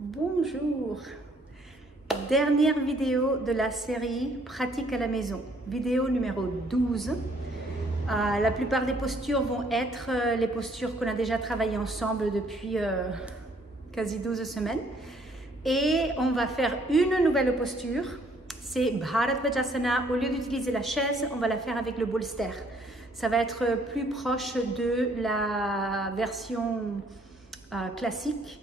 Bonjour. Dernière vidéo de la série Pratique à la maison, vidéo numéro 12. La plupart des postures vont être les postures qu'on a déjà travaillées ensemble depuis quasi 12 semaines. Et on va faire une nouvelle posture, c'est Bharadvajasana. Au lieu d'utiliser la chaise, on va la faire avec le bolster. Ça va être plus proche de la version classique.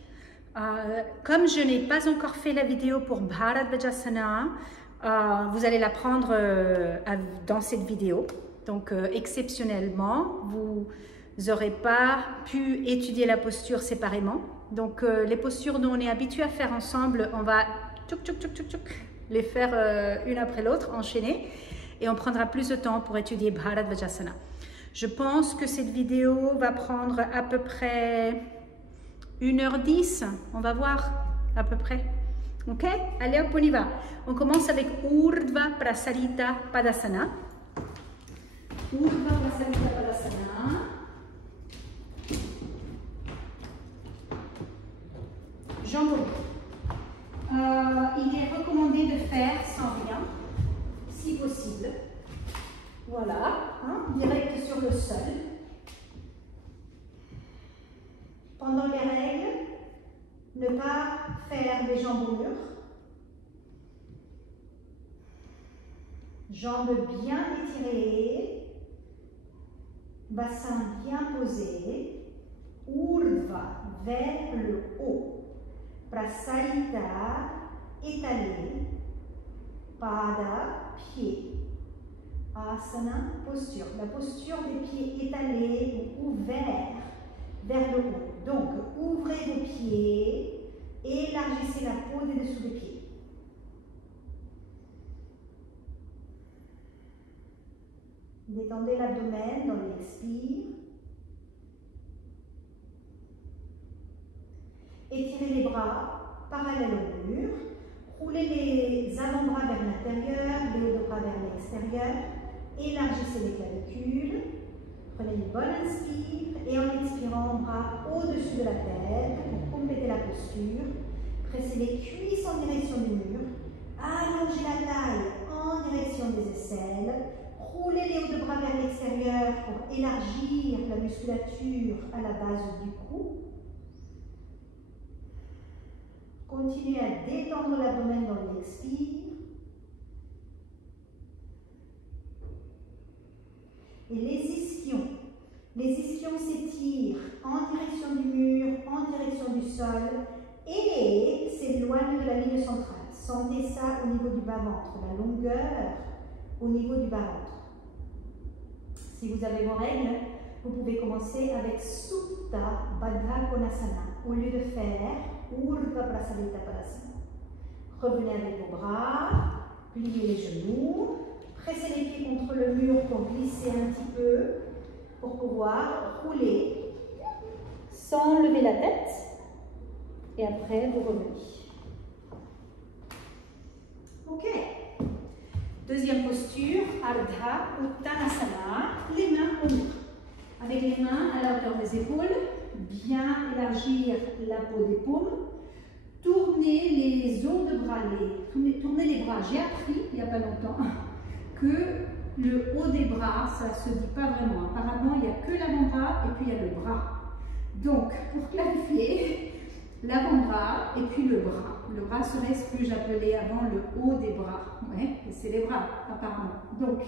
Comme je n'ai pas encore fait la vidéo pour Bharadvajasana, vous allez la prendre dans cette vidéo. Donc exceptionnellement, vous n'aurez pas pu étudier la posture séparément. Donc les postures dont on est habitué à faire ensemble, on va les faire une après l'autre, enchaîner. Et on prendra plus de temps pour étudier Bharadvajasana. Je pense que cette vidéo va prendre à peu près 1h10, on va voir à peu près. Ok? Allez hop, on y va. On commence avec Urdhva Prasarita Padasana. Urdhva Prasarita Padasana. Jambes. Il est recommandé de faire sans rien, si possible. Voilà, hein, direct sur le sol. Pendant les règles, ne pas faire les jambes au mur. Jambes bien étirées, bassin bien posé. Urdhva vers le haut. Prasarita étalé. Pada pied. Asana posture. La posture des pieds étalés ou ouverts vers le haut. Donc, ouvrez vos pieds, élargissez la peau des dessous des pieds. Détendez l'abdomen dans l'expire. Étirez les bras parallèles au mur. Roulez les avant-bras vers l'intérieur, les hauts de bras vers l'extérieur. Élargissez les clavicules. Prenez une bonne inspire et en expirant, bras au-dessus de la tête pour compléter la posture. Pressez les cuisses en direction du mur. Allongez la taille en direction des aisselles. Roulez les hauts de bras vers l'extérieur pour élargir la musculature à la base du cou. Continuez à détendre l'abdomen dans l'expire. Et les ischions. Les ischions s'étirent en direction du mur, en direction du sol et s'éloignent de la ligne centrale. Sentez ça au niveau du bas-ventre, la longueur au niveau du bas-ventre. Si vous avez vos règles, vous pouvez commencer avec Supta Baddha Konasana au lieu de faire Urdhva Prasarita Padasana. Revenez avec vos bras, pliez les genoux. Pressez les pieds contre le mur pour glisser un petit peu, pour pouvoir rouler sans lever la tête. Et après, vous revenez. Ok. Deuxième posture, Ardha Uttanasana, les mains au mur. Avec les mains à la hauteur des épaules, bien élargir la peau des paumes. Tournez les os de bras, tournez les bras. J'ai appris, il n'y a pas longtemps, que le haut des bras, ça ne se dit pas vraiment. Apparemment, il n'y a que l'avant-bras et puis il y a le bras. Donc, pour clarifier, l'avant-bras et puis le bras. Le bras serait ce que j'appelais avant le haut des bras. Ouais, c'est les bras, apparemment. Donc,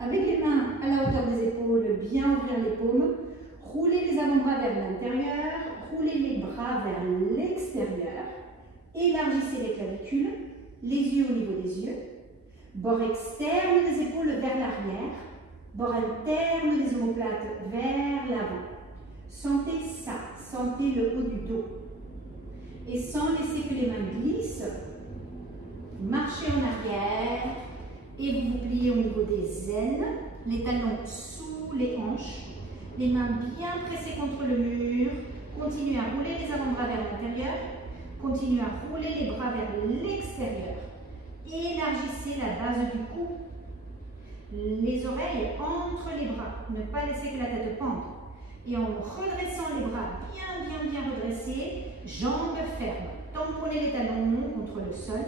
avec les mains à la hauteur des épaules, bien ouvrir les paumes. Roulez les avant-bras vers l'intérieur. Roulez les bras vers l'extérieur. Élargissez les clavicules. Les yeux au niveau des yeux. Bord externe des épaules vers l'arrière, bord interne des omoplates vers l'avant. Sentez ça, sentez le haut du dos. Et sans laisser que les mains glissent, marchez en arrière et vous vous pliez au niveau des aines, les talons sous les hanches, les mains bien pressées contre le mur. Continuez à rouler les avant-bras vers l'intérieur, continuez à rouler les bras vers l'extérieur. Élargissez la base du cou, les oreilles entre les bras, ne pas laisser que la tête pende. Et en redressant les bras bien redressés, jambes fermes. Tamponnez les talons contre le sol.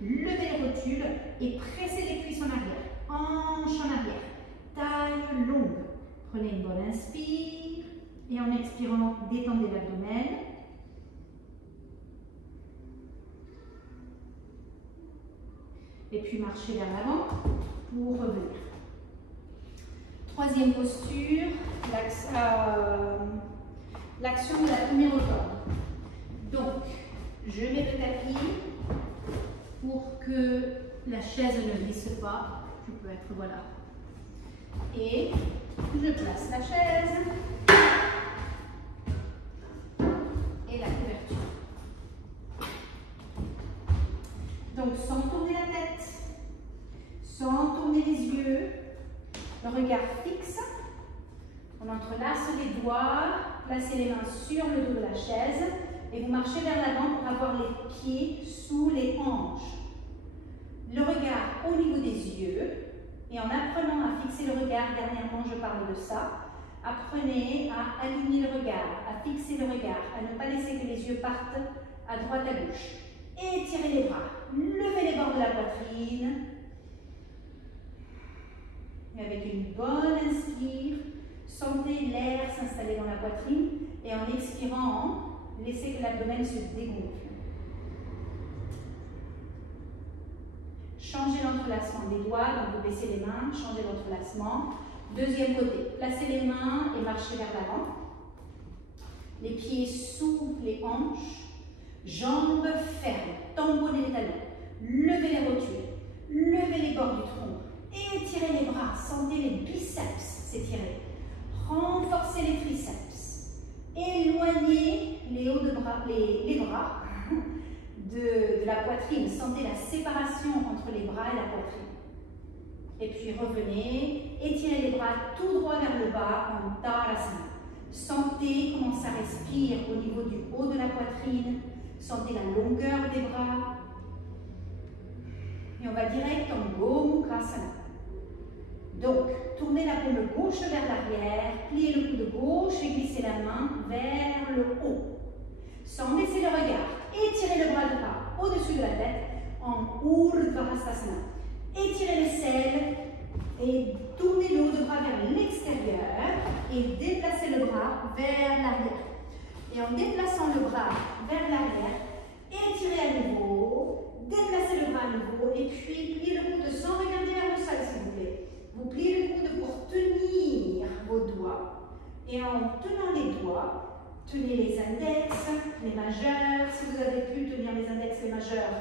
Levez les rotules et pressez les cuisses en arrière. Hanche en arrière. Taille longue. Prenez une bonne inspire. Et en expirant, détendez l'abdomen. Et puis marchez vers l'avant pour revenir. Troisième posture, l'action de la première corde. Donc, je mets le tapis pour que la chaise ne glisse pas. Je peux être, voilà. Et je place la chaise et la couverture. Donc, sans tourner la tête, sans tourner les yeux, le regard fixe. On entrelace les doigts, placez les mains sur le dos de la chaise et vous marchez vers l'avant pour avoir les pieds sous les hanches. Le regard au niveau des yeux. Et en apprenant à fixer le regard, dernièrement je parle de ça, apprenez à aligner le regard, à fixer le regard, à ne pas laisser que les yeux partent à droite, à gauche. Étirez les bras, levez les bords de la poitrine. Et avec une bonne inspire, sentez l'air s'installer dans la poitrine et en expirant, laissez que l'abdomen se dégonfle. Changez l'entrelacement des doigts, donc vous baissez les mains, changez l'entrelacement. Deuxième côté, placez les mains et marchez vers l'avant. Les pieds sous les hanches, jambes fermes, tamponnez les talons, levez les rotules, levez les bords du tronc, étirez les bras, sentez les biceps s'étirer, renforcez les triceps, éloignez les hauts de bras, les bras de la poitrine, sentez la séparation entre les bras et la poitrine. Et puis revenez, étirez les bras tout droit vers le bas en Tadasana. Sentez comment ça respire au niveau du haut de la poitrine, sentez la longueur des bras. Et on va direct en Gomukhasana. Donc, tournez la paume gauche vers l'arrière, pliez le coude gauche et glissez la main vers le haut. Sans baisser le regard, étirez le bras droit au-dessus de la tête en Urdhva Hastasana. Étirez l'aisselle et tournez le haut de bras vers l'extérieur et déplacez le bras vers l'arrière. Et en déplaçant le bras vers l'arrière, étirez à nouveau, déplacez le bras à nouveau et puis pliez le coude sans regarder vers le sol s'il vous plaît. Vous pliez le coude pour tenir vos doigts et en tenant les doigts, tenez les index, les majeurs. Si vous avez pu tenir les index et les majeurs,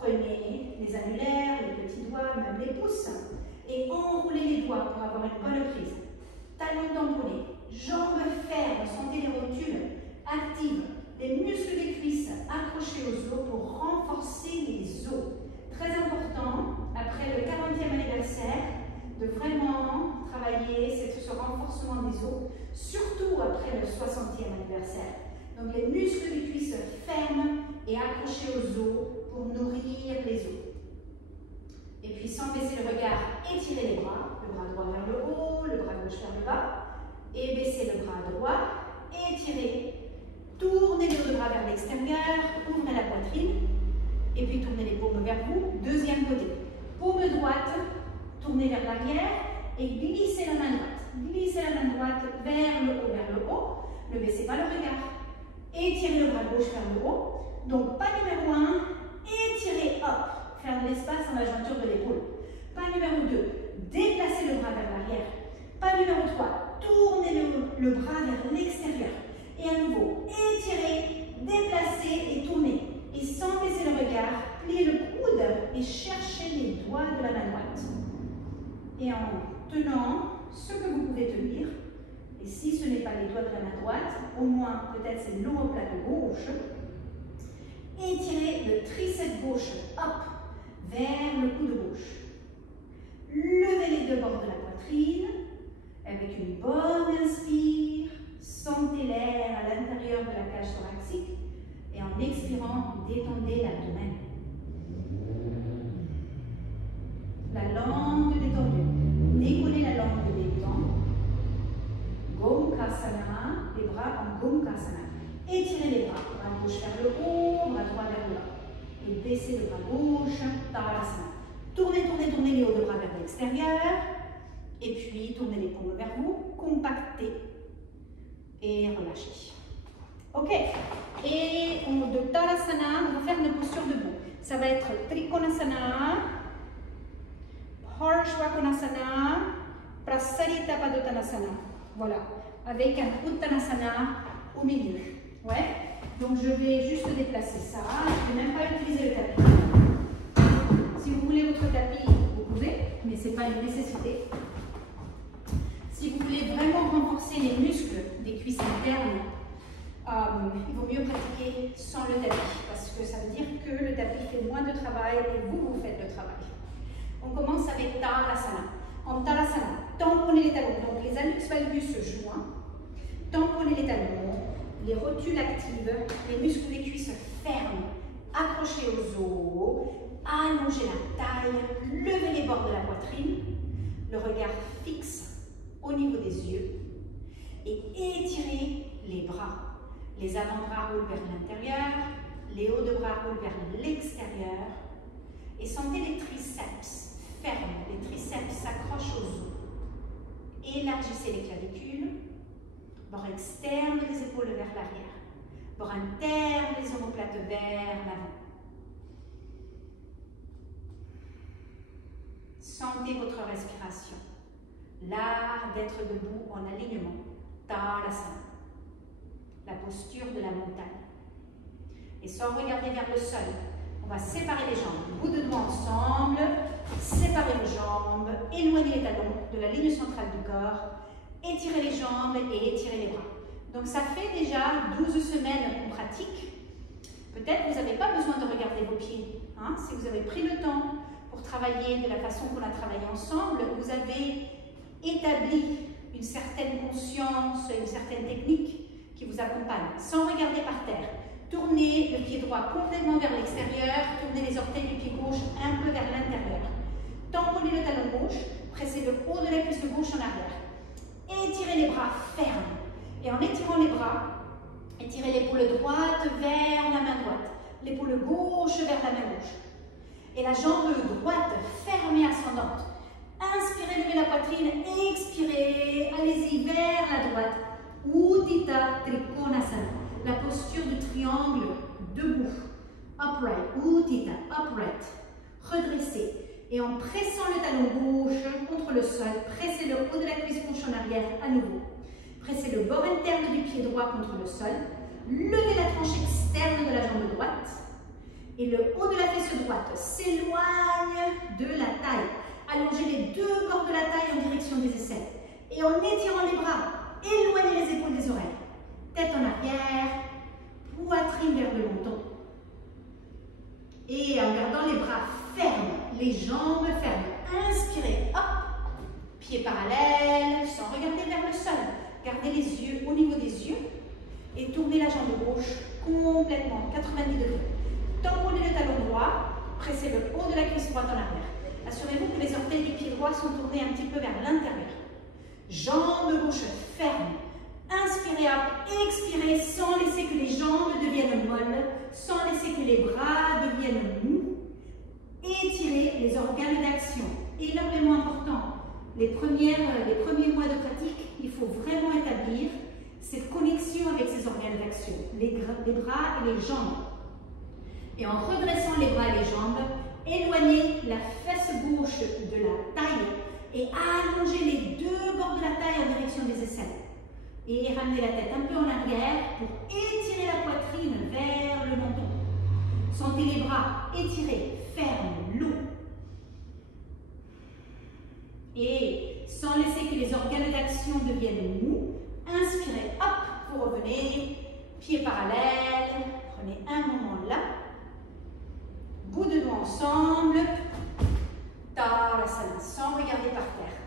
prenez les annulaires, les petits doigts, même les pouces. Et enroulez les doigts pour avoir une bonne prise. Talons tamponnés, jambes fermes, sentez les rotules actives. Les muscles des cuisses accrochés aux os pour renforcer les os. Très important, après le 40e anniversaire, de vraiment travailler ce renforcement des os, surtout après le 60e anniversaire. Donc les muscles des cuisses fermes et accrochés aux os pour nourrir les os. Et puis sans baisser le regard, étirez les bras, le bras droit vers le haut, le bras gauche vers le bas, et baissez le bras droit, étirez, tournez les deux bras vers l'extérieur, ouvrez la poitrine, et puis tournez les paumes vers vous, deuxième côté. Paume droite, tournez vers l'arrière et glissez la main droite. Glissez la main droite vers le haut. Ne baissez pas le regard. Étirez le bras gauche vers le haut. Donc, pas numéro 1, étirez, hop, faire de l'espace dans la jointure de l'épaule. Pas numéro 2, déplacez le bras vers l'arrière. Pas numéro 3, tournez le bras vers l'extérieur. Et à nouveau, étirez, déplacez et tournez. Et sans baisser le regard, pliez le coude et cherchez les doigts de la main droite. Et en tenant ce que vous pouvez tenir, et si ce n'est pas les doigts de la main droite, au moins peut-être c'est l'omoplate gauche, étirez le triceps gauche, hop, vers le coude gauche. Levez les deux bords de la poitrine, avec une bonne inspire, sentez l'air à l'intérieur de la cage thoracique, et en expirant, détendez l'abdomen. La langue détendue. Décollez la langue des dents. Gomukhasana, les bras en Gomukhasana. Étirez les bras. Bras gauche vers le haut, bras bras droit vers le bas. Et baissez le bras gauche, Tadasana. Tournez, tournez, tournez les hauts de bras vers l'extérieur. Et puis, tournez les paumes vers vous, compactez et relâchez. Ok. Et de Tadasana, on va faire une posture debout. Ça va être Trikonasana, Parshvakonasana, Prasarita Padottanasana. Voilà. Avec un Uttanasana au milieu. Ouais. Donc je vais juste déplacer ça. Je ne vais même pas utiliser le tapis. Si vous voulez votre tapis, vous pouvez, mais ce n'est pas une nécessité. Si vous voulez vraiment renforcer les muscles des cuisses internes, il vaut mieux pratiquer sans le tapis, parce que ça veut dire que le tapis fait moins de travail et vous faites le travail. On commence avec Tadasana. En Tadasana, tamponnez les talons, donc les hallux valgus se joignent, tamponnez les talons, les rotules actives, les muscles des cuisses fermes, accrochez aux os, allongez la taille, levez les bords de la poitrine, le regard fixe au niveau des yeux et étirez les bras. Les avant-bras roulent vers l'intérieur, les hauts de bras roulent vers l'extérieur et sentez les triceps fermes, les triceps s'accrochent aux os. Élargissez les clavicules, bord externe des épaules vers l'arrière, bord interne des omoplates vers l'avant. Sentez votre respiration, l'art d'être debout en alignement, Tadasana, la posture de la montagne. Et sans regarder vers le sol, on va séparer les jambes, bout de doigts ensemble, séparer les jambes, éloigner les talons de la ligne centrale du corps, étirez les jambes et étirez les bras. Donc ça fait déjà 12 semaines qu'on pratique. Peut-être que vous n'avez pas besoin de regarder vos pieds. Hein? Si vous avez pris le temps pour travailler de la façon qu'on a travaillé ensemble, vous avez établi une certaine conscience, une certaine technique qui vous accompagne, sans regarder par terre. Tournez le pied droit complètement vers l'extérieur, tournez les orteils du pied gauche un peu vers l'intérieur. Tamponnez le talon gauche, pressez le haut de la cuisse gauche en arrière. Étirez les bras fermes. Et en étirant les bras, étirez l'épaule droite vers la main droite, l'épaule gauche vers la main gauche. Et la jambe droite ferme et ascendante. Inspirez, levez la poitrine, expirez, allez-y vers la droite. Uddita Trikonasana, la posture du triangle debout. Upright, Uddita, upright. Redressez. Et en pressant le talon gauche contre le sol, pressez le haut de la cuisse gauche en arrière à nouveau. Pressez le bord interne du pied droit contre le sol. Levez la tranche externe de la jambe droite. Et le haut de la fesse droite s'éloigne de la taille. Allongez les deux bords de la taille en direction des aisselles. Et en étirant les bras, éloignez les épaules des oreilles. Tête en arrière, poitrine vers le menton. Et en gardant les bras fermes, les jambes fermes. Inspirez, hop, pieds parallèles, sans regarder vers le sol. Gardez les yeux au niveau des yeux et tournez la jambe gauche complètement, 90 degrés. Tamponnez le talon droit, pressez le haut de la cuisse droite en arrière. Assurez-vous que les orteils du pied droit sont tournés un petit peu vers l'intérieur. Jambe gauche ferme. Inspirez, hop, expirez sans laisser que les jambes deviennent molles, sans laisser que les bras deviennent mous. Étirez les organes d'action, énormément important. Les premiers mois de pratique, il faut vraiment établir cette connexion avec ces organes d'action, les bras et les jambes. Et en redressant les bras et les jambes, éloignez la fesse gauche de la taille et allongez les deux bords de la taille en direction des aisselles. Et ramenez la tête un peu en arrière pour étirer la poitrine vers le menton. Sentez les bras étirés, fermes, longs. Et sans laisser que les organes d'action deviennent mous, inspirez, hop, vous revenez, pieds parallèles, prenez un moment là, bout de doigts ensemble, Tadasana, sans regarder par terre.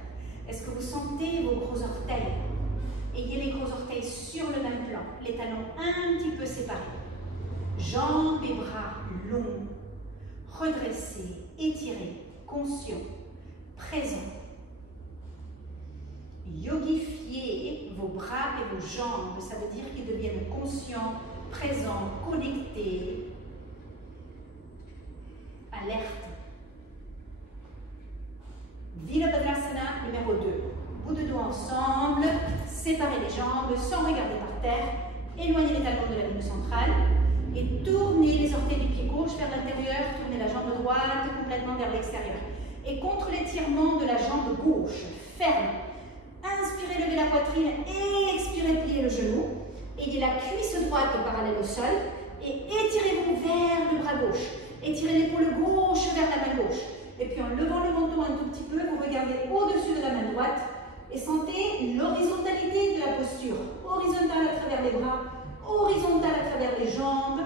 Est-ce que vous sentez vos gros orteils? Ayez les gros orteils sur le même plan, les talons un petit peu séparés. Jambes et bras longs, redressés, étirés, conscients, présents. Yogifiez vos bras et vos jambes, ça veut dire qu'ils deviennent conscients, présents, connectés. tournez la jambe droite complètement vers l'extérieur. Et contre l'étirement de la jambe gauche, ferme. Inspirez, levez la poitrine et expirez, pliez le genou. Ayez la cuisse droite parallèle au sol et étirez-vous vers le bras gauche. Étirez l'épaule gauche vers la main gauche. Et puis en levant le menton un tout petit peu, vous regardez au-dessus de la main droite et sentez l'horizontalité de la posture. Horizontale à travers les bras, horizontale à travers les jambes.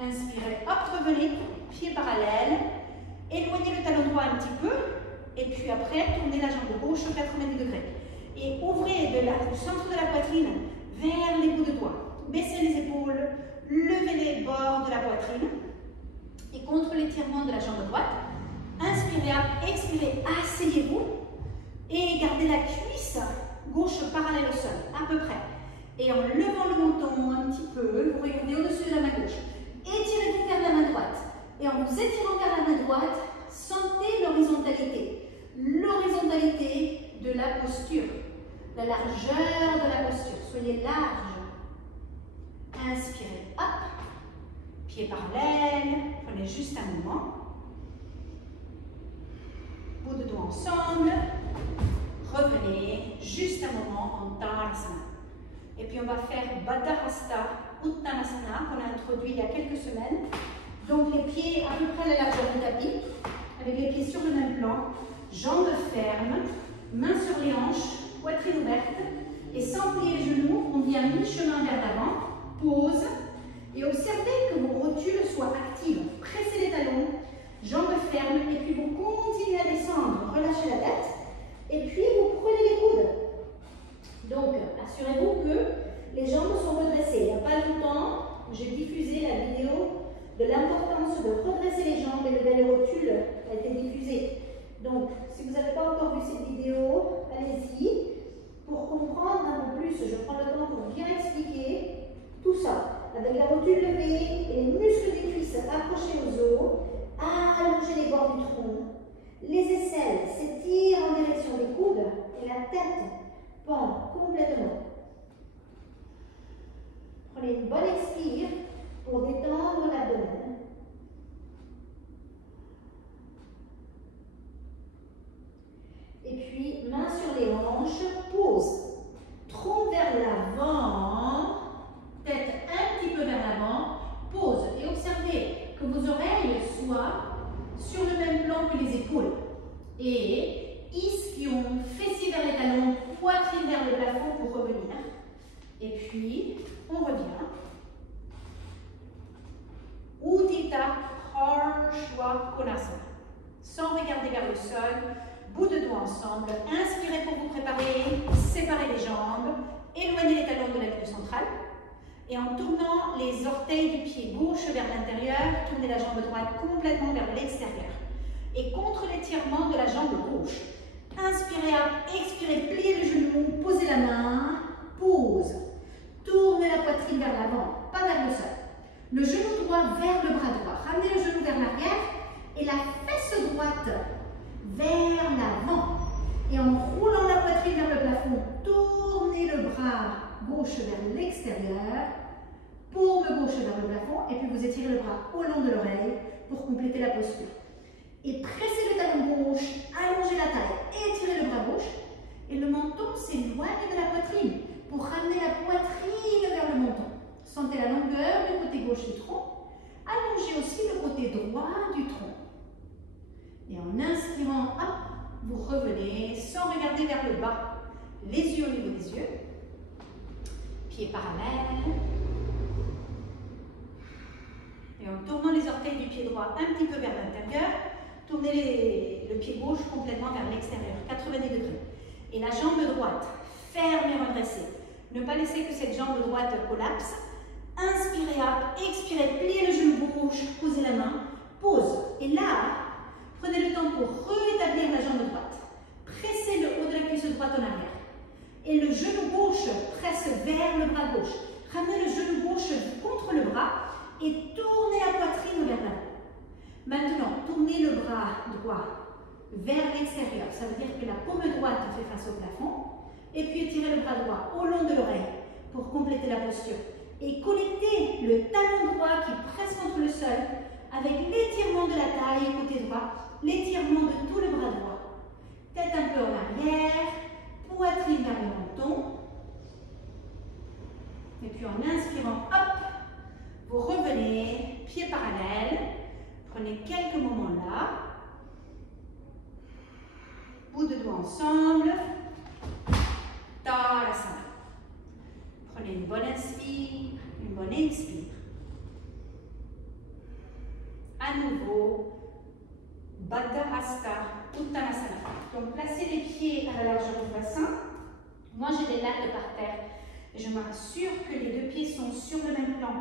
Inspirez, hop, revenez, pied parallèle. Éloignez le talon droit un petit peu. Et puis après, tournez la jambe gauche 90 degrés. Et ouvrez du centre de la poitrine vers les bouts de doigts. Baissez les épaules, levez les bords de la poitrine. Et contre l'étirement de la jambe droite, inspirez, expirez, asseyez-vous. Et gardez la cuisse gauche parallèle au sol, à peu près. Et en levant le menton un petit peu, vous regardez au-dessus de la main gauche. Étirez-vous vers la main droite. Et en vous étirant vers la main droite, sentez l'horizontalité. L'horizontalité de la posture. La largeur de la posture. Soyez large. Inspirez, hop. Pieds parallèles. Prenez juste un moment. Bout de doigts ensemble. Revenez juste un moment en Tanasana. Et puis on va faire Baddha Hasta Uttanasana qu'on a introduit il y a quelques semaines. Donc les pieds à peu près à la largeur du tapis, avec les pieds sur le même plan, jambes fermes, mains sur les hanches, poitrine ouverte, et sans plier les genoux, on vient mi-chemin vers l'avant, pause, et observez que vos rotules soient actives. Pressez les talons, jambes fermes, et puis vous continuez à descendre, relâchez la tête, et puis vous prenez les coudes. Donc, assurez-vous que les jambes sont redressées. Il n'y a pas longtemps, j'ai diffusé la vidéo de l'importance de redresser les jambes et lever les rotules a été diffusée. Donc, si vous n'avez pas encore vu cette vidéo, allez-y. Pour comprendre un peu plus, je prends le temps pour bien expliquer tout ça. Avec la rotule levée et les muscles des cuisses accrochés aux os, allongez les bords du tronc. Les aisselles s'étirent en direction des coudes et la tête pend complètement. Prenez une bonne expire pour détendre l'abdomen. Et puis, main sur les hanches, pause. Tronc vers l'avant, tête un petit peu vers l'avant, pause. Et observez que vos oreilles soient sur le même plan que les épaules. Et ischion, fessier vers les talons, poitrine vers le plafond pour revenir. Et puis, on revient. Udita Harshwa Konasana. Sans regarder vers le sol, bout de doigts ensemble. Inspirez pour vous préparer, séparez les jambes, éloignez les talons de la queue centrale. Et en tournant les orteils du pied gauche vers l'intérieur, tournez la jambe droite complètement vers l'extérieur. Et contre l'étirement de la jambe gauche. Inspirez, expirez, pliez le genou, posez la main, pause. Tournez la poitrine vers l'avant, pas vers le sol. Le genou droit vers le bras droit. Ramenez le genou vers l'arrière et la fesse droite vers l'avant. Et en roulant la poitrine vers le plafond, tournez le bras gauche vers l'extérieur, paume gauche vers le plafond, et puis vous étirez le bras au long de l'oreille pour compléter la posture. Et pressez le talon gauche, allongez la taille, étirez le bras gauche, et le menton s'éloigne de la poitrine pour ramener la poitrine vers le menton. Sentez la longueur du côté gauche du tronc, allongez aussi le côté droit du tronc. Et en inspirant, hop, vous revenez sans regarder vers le bas, les yeux au niveau des yeux, pieds parallèles. Et en tournant les orteils du pied droit un petit peu vers l'intérieur, tournez le pied gauche complètement vers l'extérieur, 90 degrés. Et la jambe droite, ferme et redressée. Ne pas laisser que cette jambe droite collapse. Inspirez, expirez, pliez le genou gauche, posez la main, pause. Et là, prenez le temps pour rétablir la jambe droite. Pressez le haut de la cuisse droite en arrière. Et le genou gauche presse vers le bras gauche. Ramenez le genou gauche contre le bras et tournez la poitrine vers l'avant. Maintenant, tournez le bras droit vers l'extérieur. Ça veut dire que la paume droite fait face au plafond. Et puis étirez le bras droit au long de l'oreille pour compléter la posture. Et connectez le talon droit qui presse contre le sol avec l'étirement de la taille côté droit, l'étirement de tout le bras droit. Tête un peu en arrière, poitrine vers le menton. Et puis en inspirant, hop, vous revenez, pieds parallèles. Prenez quelques moments là. Bout de doigts ensemble. Tadasana. Prenez une bonne inspire, une bonne expire. À nouveau, Baddha Hasta Uttanasana. Donc placez les pieds à la largeur du bassin. Moi j'ai des lattes par terre. Et je m'assure que les deux pieds sont sur le même plan,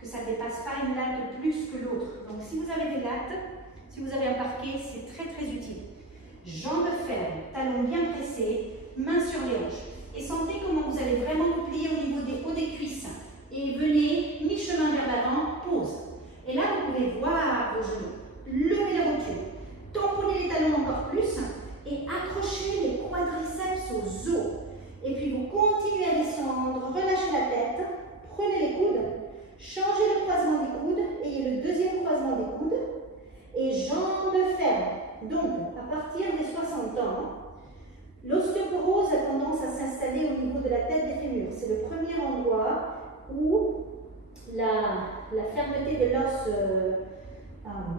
que ça ne dépasse pas une latte plus que l'autre. Donc si vous avez des lattes, si vous avez un parquet, c'est très très utile. Jambes fermes, talons bien pressés, mains sur les hanches. Et sentez comment vous allez vraiment vous plier au niveau des hauts des cuisses. Et venez mi-chemin vers l'avant, pause. Et là, vous pouvez voir vos genoux. Levez le recul. Tamponnez les talons encore plus et accrochez les quadriceps aux os. Et puis vous continuez à descendre, relâchez la tête, prenez les coudes, changez le croisement des coudes, ayez le deuxième croisement des coudes et jambes fermes. Donc, à partir des 60 ans, l'ostéoporose a tendance à s'installer au niveau de la tête des fémurs. C'est le premier endroit où la fermeté de l'os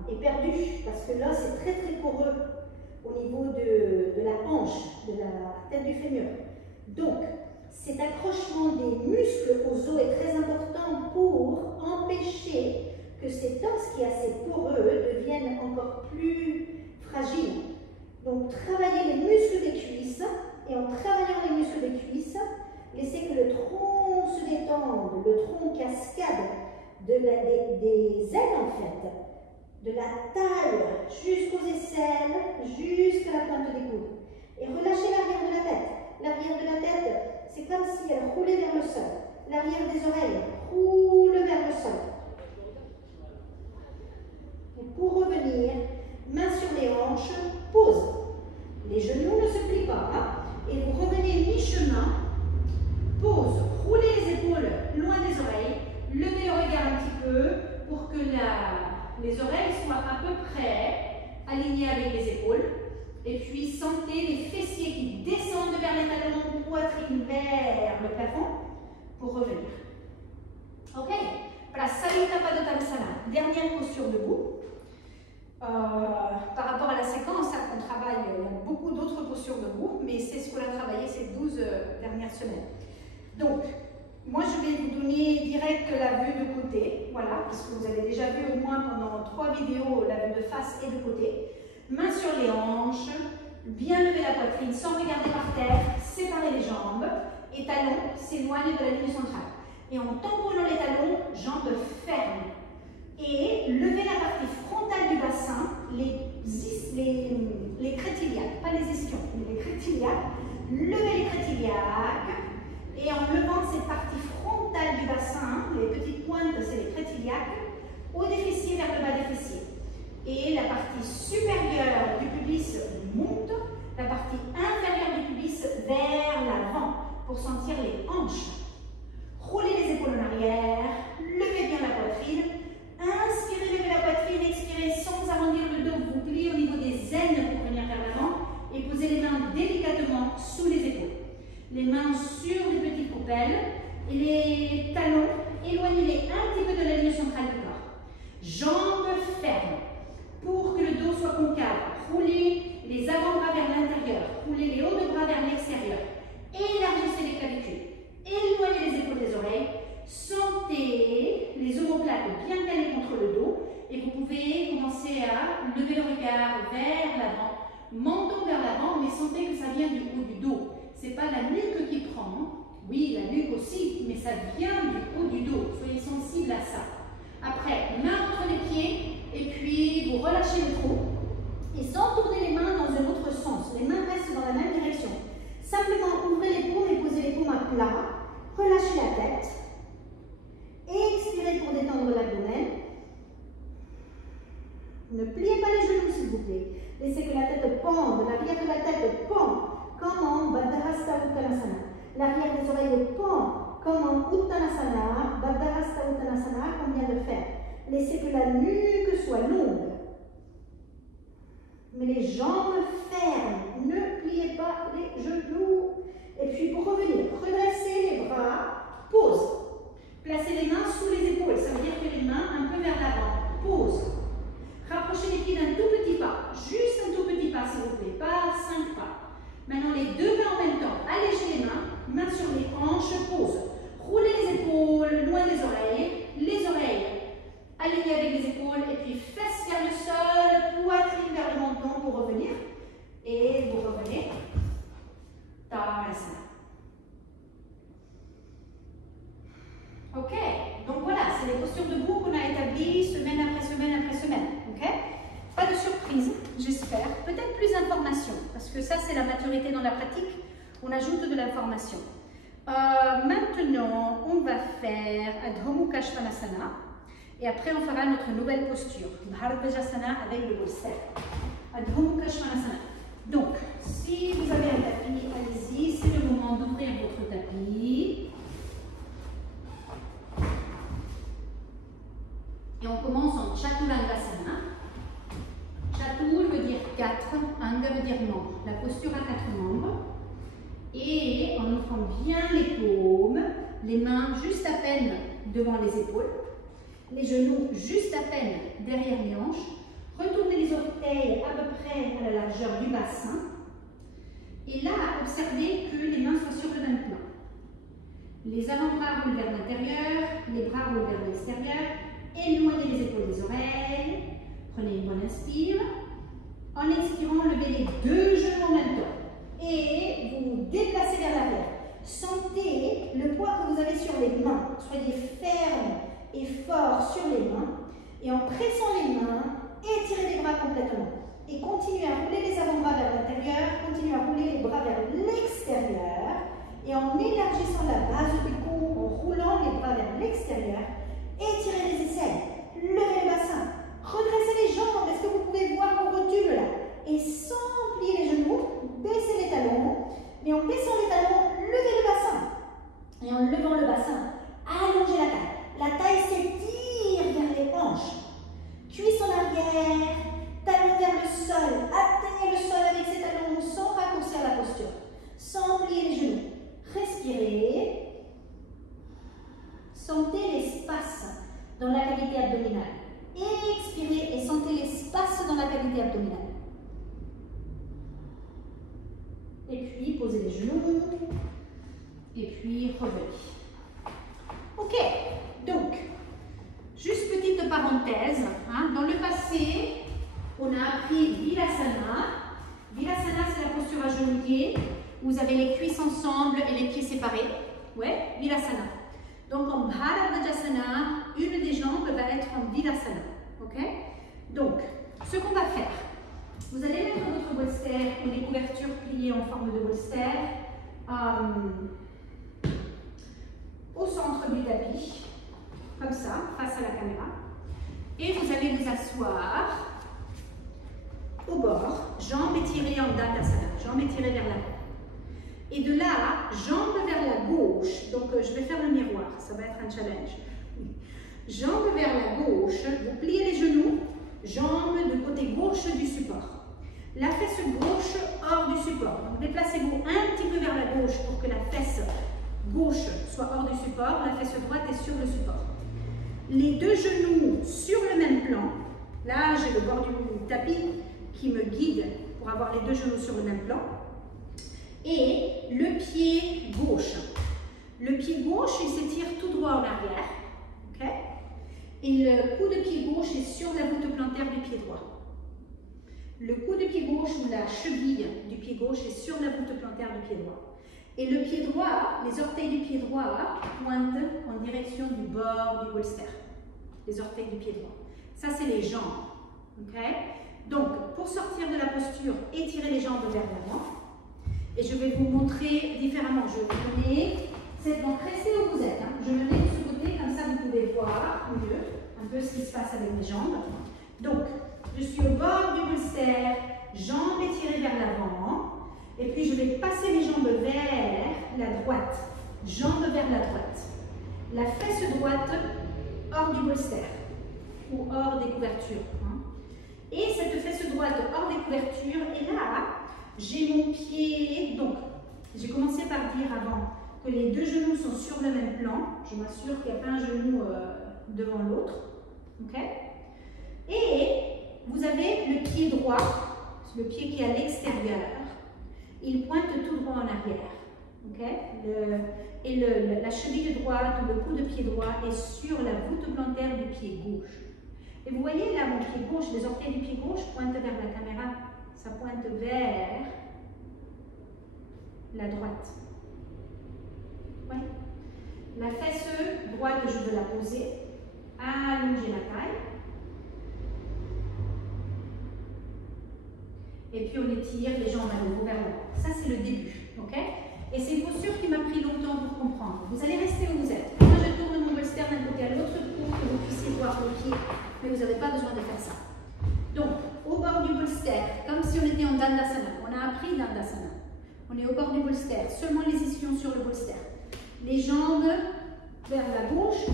est perdue parce que l'os est très très poreux au niveau de la hanche, de la tête du fémur. Donc, cet accrochement des muscles aux os est très important pour empêcher que cet os qui est assez poreux devienne encore plus fragile. Donc, travaillez les muscles des cuisses et en travaillant les muscles des cuisses, laissez que le tronc se détende, le tronc cascade des ailes en fait, de la taille jusqu'aux aisselles, jusqu'à la pointe des coudes. Et relâchez l'arrière de la tête. L'arrière de la tête, c'est comme si elle roulait vers le sol. L'arrière des oreilles roule vers le sol. Et pour revenir, main sur les hanches, pause. Les genoux ne se plient pas. Hein? Et vous revenez mi-chemin, pause. Roulez les épaules loin des oreilles. Levez le regard un petit peu pour que les oreilles soient à peu près alignées avec les épaules. Et puis sentez les fessiers qui descendent vers les talons, poitrine vers le plafond pour revenir. Ok, Prasalita Padottanasana, dernière posture debout. Par rapport à la séquence qu'on travaille, il y a beaucoup d'autres postures debout, mais c'est ce qu'on a travaillé ces 12 dernières semaines. Donc, moi je vais vous donner direct la vue de côté, voilà, puisque vous avez déjà vu au moins pendant 3 vidéos la vue de face et de côté. Mains sur les hanches, bien lever la poitrine sans regarder par terre, séparer les jambes et talons s'éloignent de la ligne centrale. Et en tamponnant les talons, jambes fermes. Et levez la partie frontale du bassin, les crétiliaques, pas les ischions, mais les crétiliaques. Levez les crétiliaques et en levant cette partie frontale du bassin, les petites pointes, c'est les crétiliaques, haut des fessiers vers le bas des fessiers. Et la partie supérieure du pubis monte, la partie inférieure du pubis vers l'avant pour sentir les hanches. Roulez les épaules en arrière, levez bien la poitrine, inspirez, levez la poitrine, expirez sans arrondir le dos, vous pliez au niveau des aines pour venir vers l'avant et posez les mains délicatement sous les épaules. Les mains sur les petites poupelles et les talons, éloignez-les un petit peu de la ligne centrale du corps. Jambes fermes. Pour que le dos soit concave, roulez les avant-bras vers l'intérieur, roulez les hauts de bras vers l'extérieur, élargissez les clavicules, éloignez les épaules des oreilles, sentez les omoplates bien calées contre le dos et vous pouvez commencer à lever le regard vers l'avant, menton vers l'avant, mais sentez que ça vient du haut du dos. Ce n'est pas la nuque qui prend, oui la nuque aussi, mais ça vient du haut du dos, soyez sensibles à ça. Après, main entre les pieds. Et puis, vous relâchez le trou et sans tourner les mains dans un autre sens. Les mains restent dans la même direction. Simplement, ouvrez les paumes et posez les paumes à plat. Relâchez la tête. Expirez pour détendre l'abdomen. Ne pliez pas les genoux, s'il vous plaît. Laissez que la tête pende, l'arrière de la tête pend, comme en Baddha Hasta Uttanasana. L'arrière des oreilles pend, comme en Uttanasana, Baddha Hasta Uttanasana, qu'on vient de faire. Laissez que la nuque soit longue. Mais les jambes fermes. Ne pliez pas les genoux. Et puis pour revenir, redressez les bras. Pause. Placez les mains sous les épaules. Ça veut dire que les mains un peu vers l'avant. Pause. Rapprochez les pieds d'un tout petit pas. Juste un tout petit pas, s'il vous plaît. Pas 5 pas. Maintenant, les deux mains en même temps. Allégez les mains sur les hanches. Pause. Roulez les épaules loin des oreilles. Les oreilles alignées avec les épaules. Et puis fesses vers le sol. Poitrine vers le menton pour revenir. Et vous revenez. Tadasana. Ok, donc voilà, c'est les postures debout qu'on a établies semaine après semaine après semaine. Ok, pas de surprise, j'espère. Peut-être plus d'informations, parce que ça, c'est la maturité dans la pratique. On ajoute de l'information. Maintenant, on va faire Adho Mukha Svanasana. Et après, on fera notre nouvelle posture, Bharadvajasana avec le bolster. Adho Mukha Svanasana. Donc, si vous avez un tapis, allez-y, c'est le moment d'ouvrir votre tapis. Et on commence en Chaturangasana. Chatur veut dire 4, Anga veut dire membre. La posture a 4 membres. Et en ouvrant bien les paumes, les mains juste à peine devant les épaules, les genoux juste à peine derrière les hanches. Retournez les orteils à peu près à la largeur du bassin. Et là, observez que les mains soient sur le même plan. Les avant-bras roulent vers l'intérieur, les bras roulent vers l'extérieur. Éloignez les épaules des oreilles. Prenez une bonne inspire. En expirant, levez les deux genoux en même temps. Et vous vous déplacez vers l'arrière. Sentez le poids que vous avez sur les mains. Soyez ferme et fort sur les mains. Et en pressant les mains, étirez les bras complètement. Et continuez à rouler les avant-bras vers l'intérieur. Continuez à rouler les bras vers l'extérieur. Et en élargissant la base du cou, en roulant les bras vers l'extérieur, étirez les aisselles, levez le bassin, redressez les jambes. Est-ce que vous pouvez voir vos rotules là? Et sans plier les genoux, baissez les talons. Mais en baissant les talons, levez le bassin. Et en levant le bassin, allongez la taille. La taille s'étire vers les hanches. Cuisse en arrière, talons vers le sol. Atteignez le sol avec ces talons sans raccourcir la posture. Sans plier les genoux. Respirez. Sentez l'espace dans la cavité abdominale. Expirez et sentez l'espace dans la cavité abdominale. Et puis, posez les genoux. Et puis, revenez. Ok, donc, juste petite parenthèse. Dans le passé, on a appris Vilasana. Vilasana, c'est la posture agenouillée. Vous avez les cuisses ensemble et les pieds séparés. Ouais, Vilasana. Donc en Bharadvajasana, une des jambes va être en Vilasana. Ok? Donc, ce qu'on va faire, vous allez mettre votre bolster ou les couvertures pliées en forme de bolster au centre du tapis, comme ça, face à la caméra. Et vous allez vous asseoir au bord, jambes étirées en Dandasana, jambes étirées vers l'avant. Et de là, jambes vers la gauche, donc je vais faire le miroir, ça va être un challenge. Jambes vers la gauche, vous pliez les genoux, jambes de côté gauche du support. La fesse gauche hors du support. Donc déplacez-vous un petit peu vers la gauche pour que la fesse gauche soit hors du support, la fesse droite est sur le support. Les deux genoux sur le même plan. Là, j'ai le bord du tapis qui me guide pour avoir les deux genoux sur le même plan. Et le pied gauche. Le pied gauche, il s'étire tout droit en arrière. Okay? Et le coup de pied gauche est sur la voûte plantaire du pied droit. Le coup de pied gauche ou la cheville du pied gauche est sur la voûte plantaire du pied droit. Et le pied droit, les orteils du pied droit pointent en direction du bord du bolster. Les orteils du pied droit. Ça, c'est les jambes. Okay? Donc, pour sortir de la posture, étirez les jambes vers l'avant. Et je vais vous montrer différemment. Je vais vous donner, donc restez où vous êtes. Je me mets de ce côté, comme ça vous pouvez voir mieux un peu ce qui se passe avec mes jambes. Donc, je suis au bord du bolster, jambes étirées vers l'avant. Et puis je vais passer mes jambes vers la droite. Jambes vers la droite. La fesse droite hors du bolster. hors des couvertures. Hein. Et cette fesse droite hors des couvertures, et là, j'ai mon pied. Donc, j'ai commencé par dire avant que les deux genoux sont sur le même plan. Je m'assure qu'il n'y a pas un genou devant l'autre. Ok? Et vous avez le pied droit, le pied qui est à l'extérieur. Il pointe tout droit en arrière. Okay? La cheville droite ou le coup de pied droit est sur la voûte plantaire du pied gauche. Et vous voyez là, mon pied gauche, les orteils du pied gauche pointent vers la caméra. Ça pointe vers la droite. Ouais. La fesse droite, je veux la poser, allonger la taille. Et puis on étire les jambes à nouveau vers l'avant. Ça, c'est le début. Okay? Et c'est une posture qui m'a pris longtemps pour comprendre. Vous allez rester où vous êtes. Moi, je tourne mon bolster d'un côté à l'autre pour que vous puissiez voir le pied, mais vous n'avez pas besoin de faire ça. Donc, au bord du bolster, comme si on était en Dandasana. On a appris Dandasana. On est au bord du bolster, seulement les ischions sur le bolster. Les jambes vers la gauche.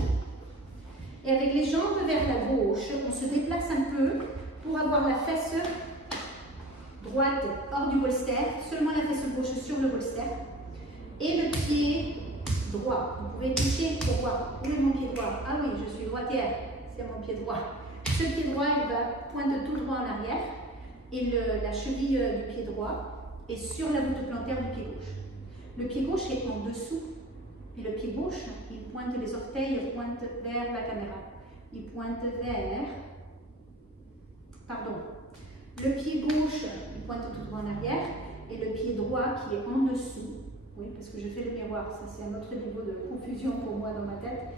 Et avec les jambes vers la gauche, on se déplace un peu pour avoir la fesse droite hors du bolster, seulement la fesse gauche sur le bolster. Et le pied droit. Vous pouvez toucher pour voir où est mon pied droit. Ah oui, je suis droitière, c'est mon pied droit. Ce pied droit, il va pointe tout droit en arrière. Et la cheville du pied droit est sur la voûte plantaire du pied gauche. Le pied gauche est en dessous. Et le pied gauche, il pointe les orteils, il pointe vers la caméra. Il pointe vers... Pardon. Le pied gauche, il pointe tout droit en arrière. Et le pied droit qui est en dessous. Oui, parce que je fais le miroir, ça c'est un autre niveau de confusion pour moi dans ma tête.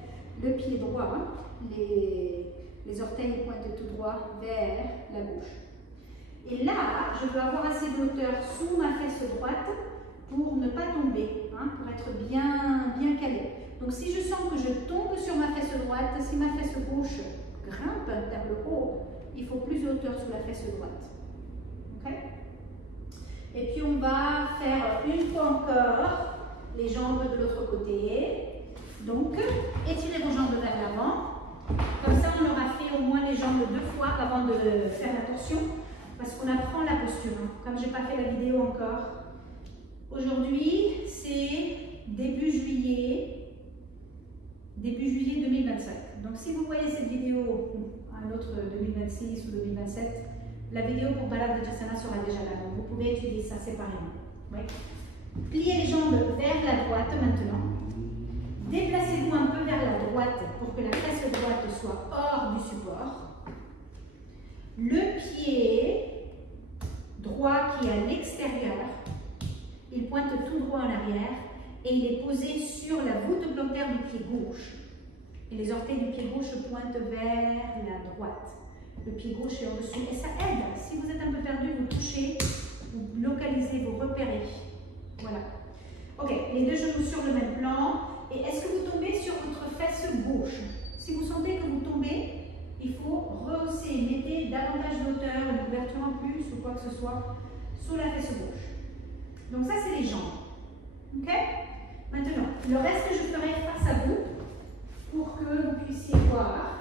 Le pied droit, les orteils pointent tout droit vers la gauche. Et là, je veux avoir assez de hauteur sous ma fesse droite pour ne pas tomber, hein, pour être bien calé. Donc si je sens que je tombe sur ma fesse droite, si ma fesse gauche grimpe vers le haut, il faut plus de hauteur sous la fesse droite. Okay? Et puis on va faire une fois encore les jambes de l'autre côté. Donc, étirez vos jambes vers l'avant. Comme ça, on aura fait au moins les jambes 2 fois avant de faire la torsion. Parce qu'on apprend la posture. Comme je n'ai pas fait la vidéo encore. Aujourd'hui, c'est début juillet 2025. Donc si vous voyez cette vidéo, un autre 2026 ou 2027, la vidéo pour Baladvajasana sera déjà là. Donc vous pouvez étudier ça séparément. Ouais. Pliez les jambes vers la droite maintenant. Déplacez-vous un peu vers la droite pour que la fesse droite soit hors du support. Le pied droit qui est à l'extérieur, il pointe tout droit en arrière et il est posé sur la voûte plantaire du pied gauche. Et les orteils du pied gauche pointent vers la droite. Le pied gauche est en dessous. Et ça aide. Si vous êtes un peu perdu, vous touchez, vous localisez, vous repérez. Voilà. Ok, les deux genoux sur le même plan. Et est-ce que vous tombez sur votre fesse gauche? Si vous sentez que vous tombez, il faut rehausser. Mettez davantage d'hauteur, une couverture en plus ou quoi que ce soit sur la fesse gauche. Donc ça, c'est les jambes. Ok? Maintenant, le reste, je ferai face à vous pour que vous puissiez voir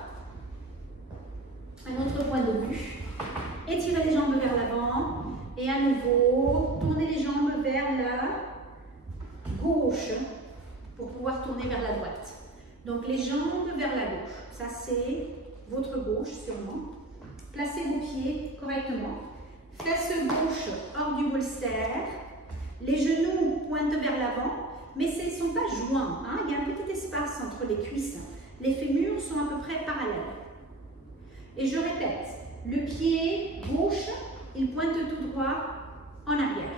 un autre point de vue. Étirez les jambes vers l'avant et à nouveau, tournez les jambes vers la gauche pour pouvoir tourner vers la droite. Donc les jambes vers la gauche. Ça, c'est votre gauche sûrement. Placez vos pieds correctement. Fesse gauche hors du bolster. Les genoux pointent vers l'avant, mais ils ne sont pas joints. Hein? Il y a un petit espace entre les cuisses. Les fémurs sont à peu près parallèles. Et je répète, le pied gauche, il pointe tout droit en arrière.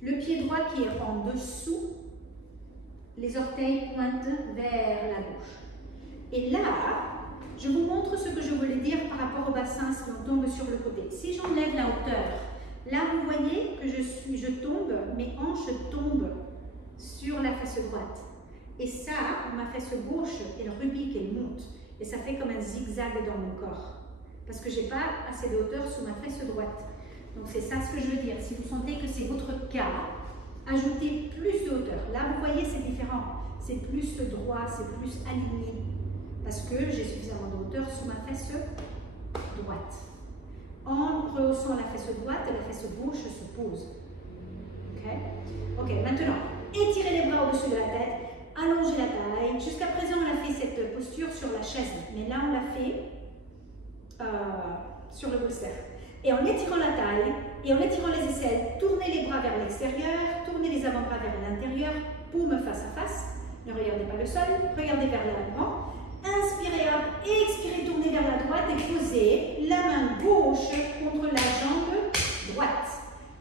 Le pied droit qui est en dessous, les orteils pointent vers la gauche. Et là, je vous montre ce que je voulais dire par rapport au bassin si on tombe sur le côté. Si j'enlève la hauteur, là vous voyez que je tombe, mes hanches tombent sur la fesse droite. Et ça, ma fesse gauche, elle repique, elle monte. Et ça fait comme un zigzag dans mon corps. Parce que je n'ai pas assez de hauteur sous ma fesse droite. Donc c'est ça ce que je veux dire. Si vous sentez que c'est votre cas, ajoutez plus de hauteur. Là, vous voyez, c'est différent. C'est plus droit, c'est plus aligné. Parce que j'ai suffisamment de hauteur sous ma fesse droite. En rehaussant la fesse droite, la fesse gauche se pose. Ok, maintenant, étirez les bras au-dessus de la tête, allongez la taille. Jusqu'à présent, on a fait cette posture sur la chaise, mais là, on l'a fait sur le bolster. Et en étirant la taille et en étirant les aisselles, tournez les bras vers l'extérieur, tournez les avant-bras vers l'intérieur, paume face à face. Ne regardez pas le sol, regardez vers l'avant. Inspirez, hop, expirez, tournez vers la droite et posez la main gauche contre la jambe droite.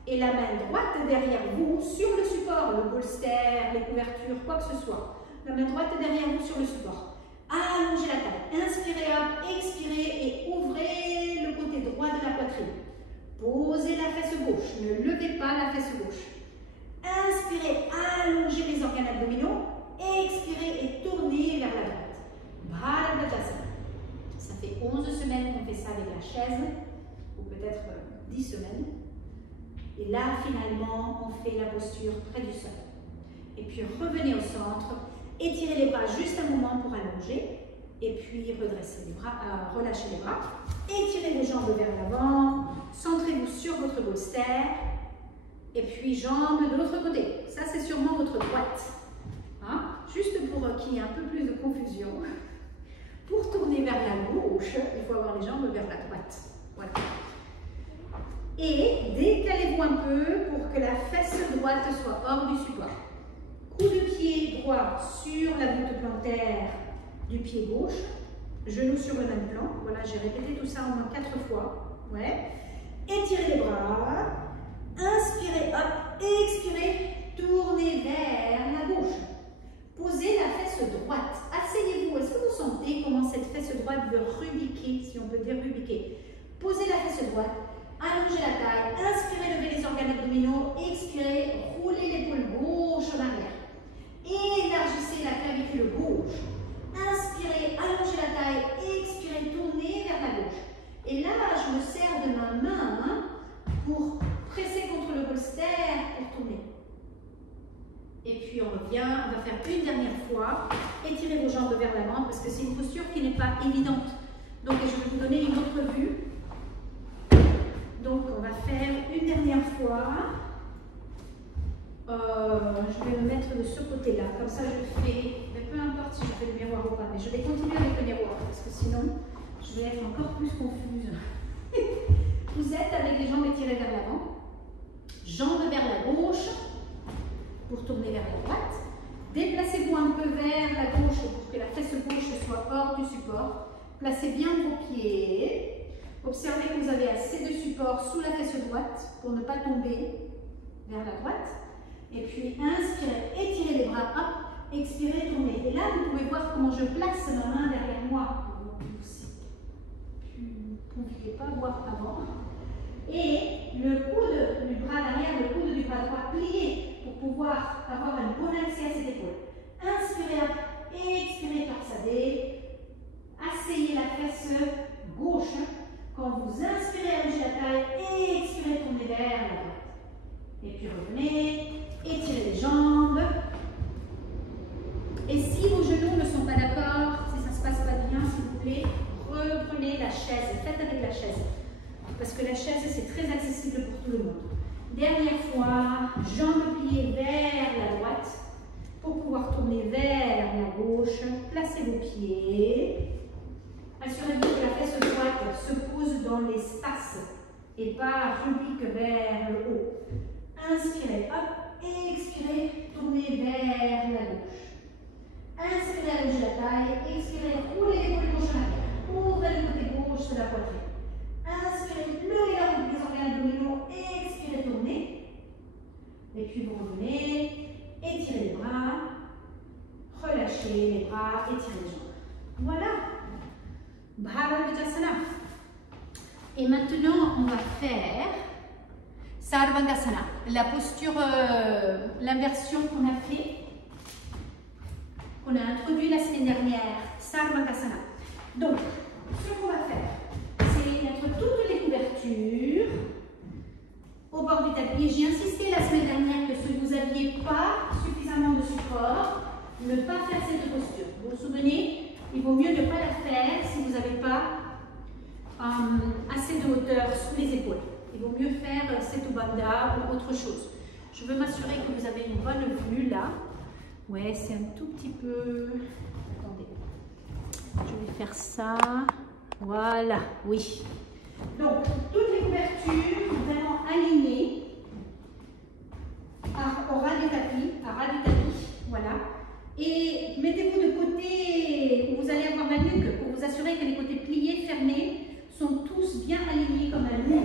Et la main droite derrière vous sur le support, le bolster, les couvertures, quoi que ce soit. La main droite derrière vous sur le support. Allongez la taille. Inspirez, hop, expirez et ouvrez le côté droit de la poitrine. Posez la fesse gauche. Ne levez pas la fesse gauche. Inspirez, allongez les organes abdominaux. Expirez et tournez vers la droite. Bras de Bhadrasana. Ça fait 11 semaines qu'on fait ça avec la chaise, ou peut-être 10 semaines. Et là, finalement, on fait la posture près du sol. Et puis revenez au centre. Étirez les bras juste un moment pour allonger. Et puis redressez les bras, relâchez les bras. Étirez les jambes vers l'avant. Centrez-vous sur votre bolster. Et puis jambes de l'autre côté. Ça, c'est sûrement votre droite. Hein? Juste pour qu'il y ait un peu plus de confusion. Pour tourner vers la gauche, il faut avoir les jambes vers la droite. Voilà. Et décalez-vous un peu pour que la fesse droite soit hors du support. Coup de pied droit sur la voûte plantaire du pied gauche. Genou sur le même plan. Voilà, j'ai répété tout ça au moins 4 fois. Ouais. Étirez les bras. Inspirez, hop, expirez. Tournez vers la gauche. Posez la fesse droite. Asseyez-vous. Est-ce que vous sentez comment cette fesse droite veut rubiquer, si on peut dire rubiquer? Posez la fesse droite. Allongez la taille, inspirez, levez les organes abdominaux, expirez, roulez l'épaule gauche en arrière. Élargissez la clavicule gauche. Inspirez, allongez la taille, expirez, tournez vers la gauche. Et là, je me sers de ma main pour presser contre le bolster pour tourner. Et puis on revient, on va faire une dernière fois. Étirez vos jambes vers l'avant parce que c'est une posture qui n'est pas évidente. Donc je vais vous donner une autre vue. Donc on va faire une dernière fois. Je vais me mettre de ce côté-là. Comme ça je fais, mais peu importe si je fais le miroir ou pas, mais je vais continuer avec le miroir parce que sinon je vais être encore plus confuse. Vous êtes avec les jambes étirées vers l'avant, jambes vers la gauche pour tourner vers la droite. Déplacez-vous un peu vers la gauche pour que la fesse gauche soit hors du support. Placez bien vos pieds. Observez que vous avez assez de support sous la fesse droite pour ne pas tomber vers la droite. Et puis inspirez, étirez les bras, hop, expirez, tournez. Et là, vous pouvez voir comment je place ma main derrière moi. Vous ne pouviez pas voir avant. Et le coude du bras derrière, le coude du bras droit plié pour pouvoir avoir un bon accès à cette épaule. Inspirez, hop, expirez, torsadez. Asseyez la fesse gauche. Quand vous inspirez, allongez la taille et expirez, tournez vers la droite. Et puis revenez, étirez les jambes. Et si vos genoux ne sont pas d'accord, si ça ne se passe pas bien, s'il vous plaît, reprenez la chaise. Faites avec la chaise. Parce que la chaise, c'est très accessible pour tout le monde. Dernière fois, jambes pliées vers la droite. Pour pouvoir tourner vers la gauche, placez vos pieds. Assurez-vous que la fesse droite se pose dans l'espace et pas rubrique vers le haut. Inspirez, hop, expirez, tournez vers la gauche. Inspirez, allongez la taille, expirez, roulez l'épaule gauche en arrière. Ouvrez le côté gauche de la poitrine. Inspirez, levez les organes abdominaux, expirez, tournez. Et puis vous revenez, étirez les bras, relâchez les bras, étirez les jambes. Voilà. Bharadvajasana. Et maintenant, on va faire Sarvangasana, la posture, l'inversion qu'on a fait, qu'on a introduit la semaine dernière, Sarvangasana. Donc, ce qu'on va faire, c'est mettre toutes les couvertures au bord du tapis. J'ai insisté la semaine dernière que si vous n'aviez pas suffisamment de support, ne pas faire cette posture. Vous vous souvenez? Il vaut mieux ne pas la faire si vous n'avez pas sous les épaules. Il vaut mieux faire Setu Bandha ou autre chose. Je veux m'assurer que vous avez une bonne vue là. Ouais, c'est un tout petit peu... Attendez. Je vais faire ça. Voilà, oui. Donc, toutes les couvertures vraiment alignées au ras du tapis, voilà. Et mettez-vous de côté où vous allez avoir la nuque pour vous assurer que les côtés pliés, fermés, sont tous bien alignés comme un mur.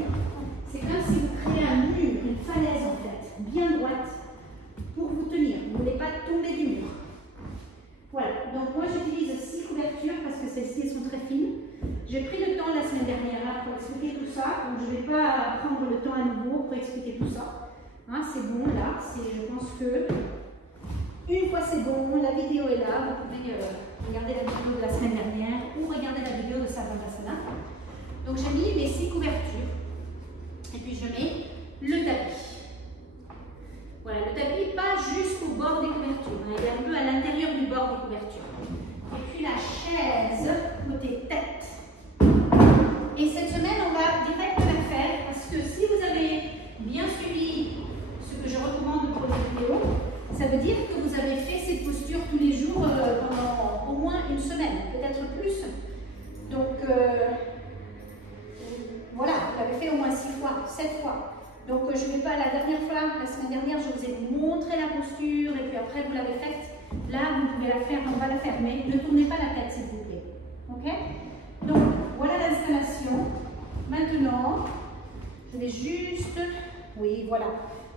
C'est comme si vous créez un mur, une falaise en fait, bien droite pour vous tenir. Vous ne voulez pas tomber du mur. Voilà, donc moi j'utilise 6 couvertures parce que celles-ci sont très fines. J'ai pris le temps la semaine dernière pour expliquer tout ça, donc je ne vais pas prendre le temps à nouveau pour expliquer tout ça. Hein, c'est bon là, je pense que une fois c'est bon, la vidéo est là, vous pouvez regarder la vidéo de la semaine dernière ou regarder la vidéo de Savasana. Donc j'ai mis mes 6 couvertures et puis je mets le tapis. Voilà, le tapis pas jusqu'au bord des couvertures, hein, il est un peu à l'intérieur du bord des couvertures. Et puis la chaise côté tête. Et cette semaine, on va direct la faire parce que si vous avez bien suivi ce que je recommande pour les vidéos, ça veut dire que vous avez fait cette posture tous les jours pendant au moins une semaine, peut-être plus. Donc voilà, vous l'avez fait au moins 6 fois, 7 fois. Donc je ne vais pas, la dernière fois, la semaine dernière, je vous ai montré la posture et puis après vous l'avez faite. Là, vous pouvez la faire, on va la faire, mais ne tournez pas la tête s'il vous plaît. Ok? Donc voilà l'installation. Maintenant, je vais juste, oui voilà.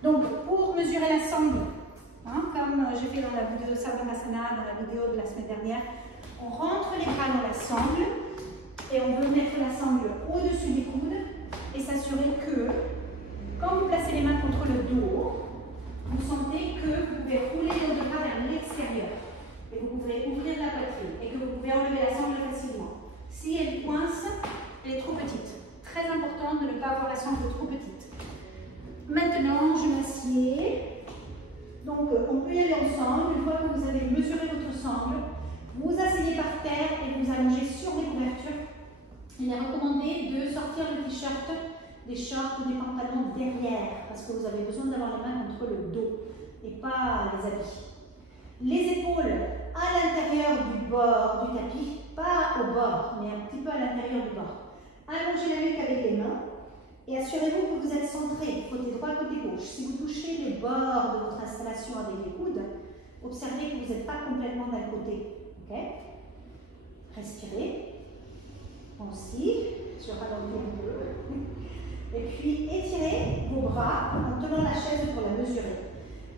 Donc pour mesurer la sangle, hein, comme j'ai fait dans la vidéo de Savasana, dans la vidéo de la semaine dernière, on rentre les bras dans la sangle et on veut mettre la sangle au-dessus des coudes et s'assurer que quand vous placez les mains contre le dos, vous sentez que vous pouvez rouler les deux bras vers l'extérieur et vous pouvez ouvrir la poitrine et que vous pouvez enlever la sangle facilement. Si elle coince, elle est trop petite. Très important de ne pas avoir la sangle trop petite. Maintenant, je m'assieds. Donc, on peut y aller ensemble. Une fois que vous avez mesuré votre sangle, vous asseyez par terre et vous allongez sur les couvertures. Il est recommandé de sortir le t-shirt, des shorts ou des pantalons derrière parce que vous avez besoin d'avoir les mains contre le dos et pas les habits. Les épaules à l'intérieur du bord du tapis, pas au bord, mais un petit peu à l'intérieur du bord. Allongez la nuque avec les mains et assurez-vous que vous êtes centré, côté droit, côté gauche. Si vous touchez les bords de votre installation avec les coudes, observez que vous n'êtes pas complètement d'un côté. Okay? Respirez. Aussi, je ralentis un peu. Et puis étirez vos bras en tenant la chaise pour la mesurer.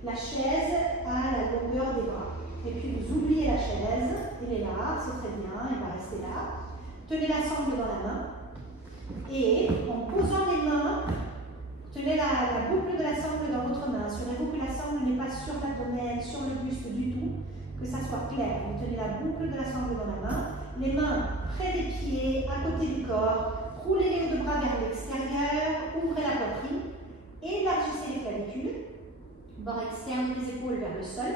La chaise à la longueur des bras. Et puis vous oubliez la chaise, elle est là, c'est très bien, elle va rester là. Tenez la sangle dans la main. Et en posant les mains, tenez la boucle de la sangle dans votre main. Assurez-vous que la sangle n'est pas sur l'abdomen, sur le buste du tout, que ça soit clair. Vous tenez la boucle de la sangle dans la main, les mains près des pieds, à côté du corps, roulez les hauts de bras vers l'extérieur, ouvrez la poitrine, élargissez les clavicules, bord externe des épaules vers le sol,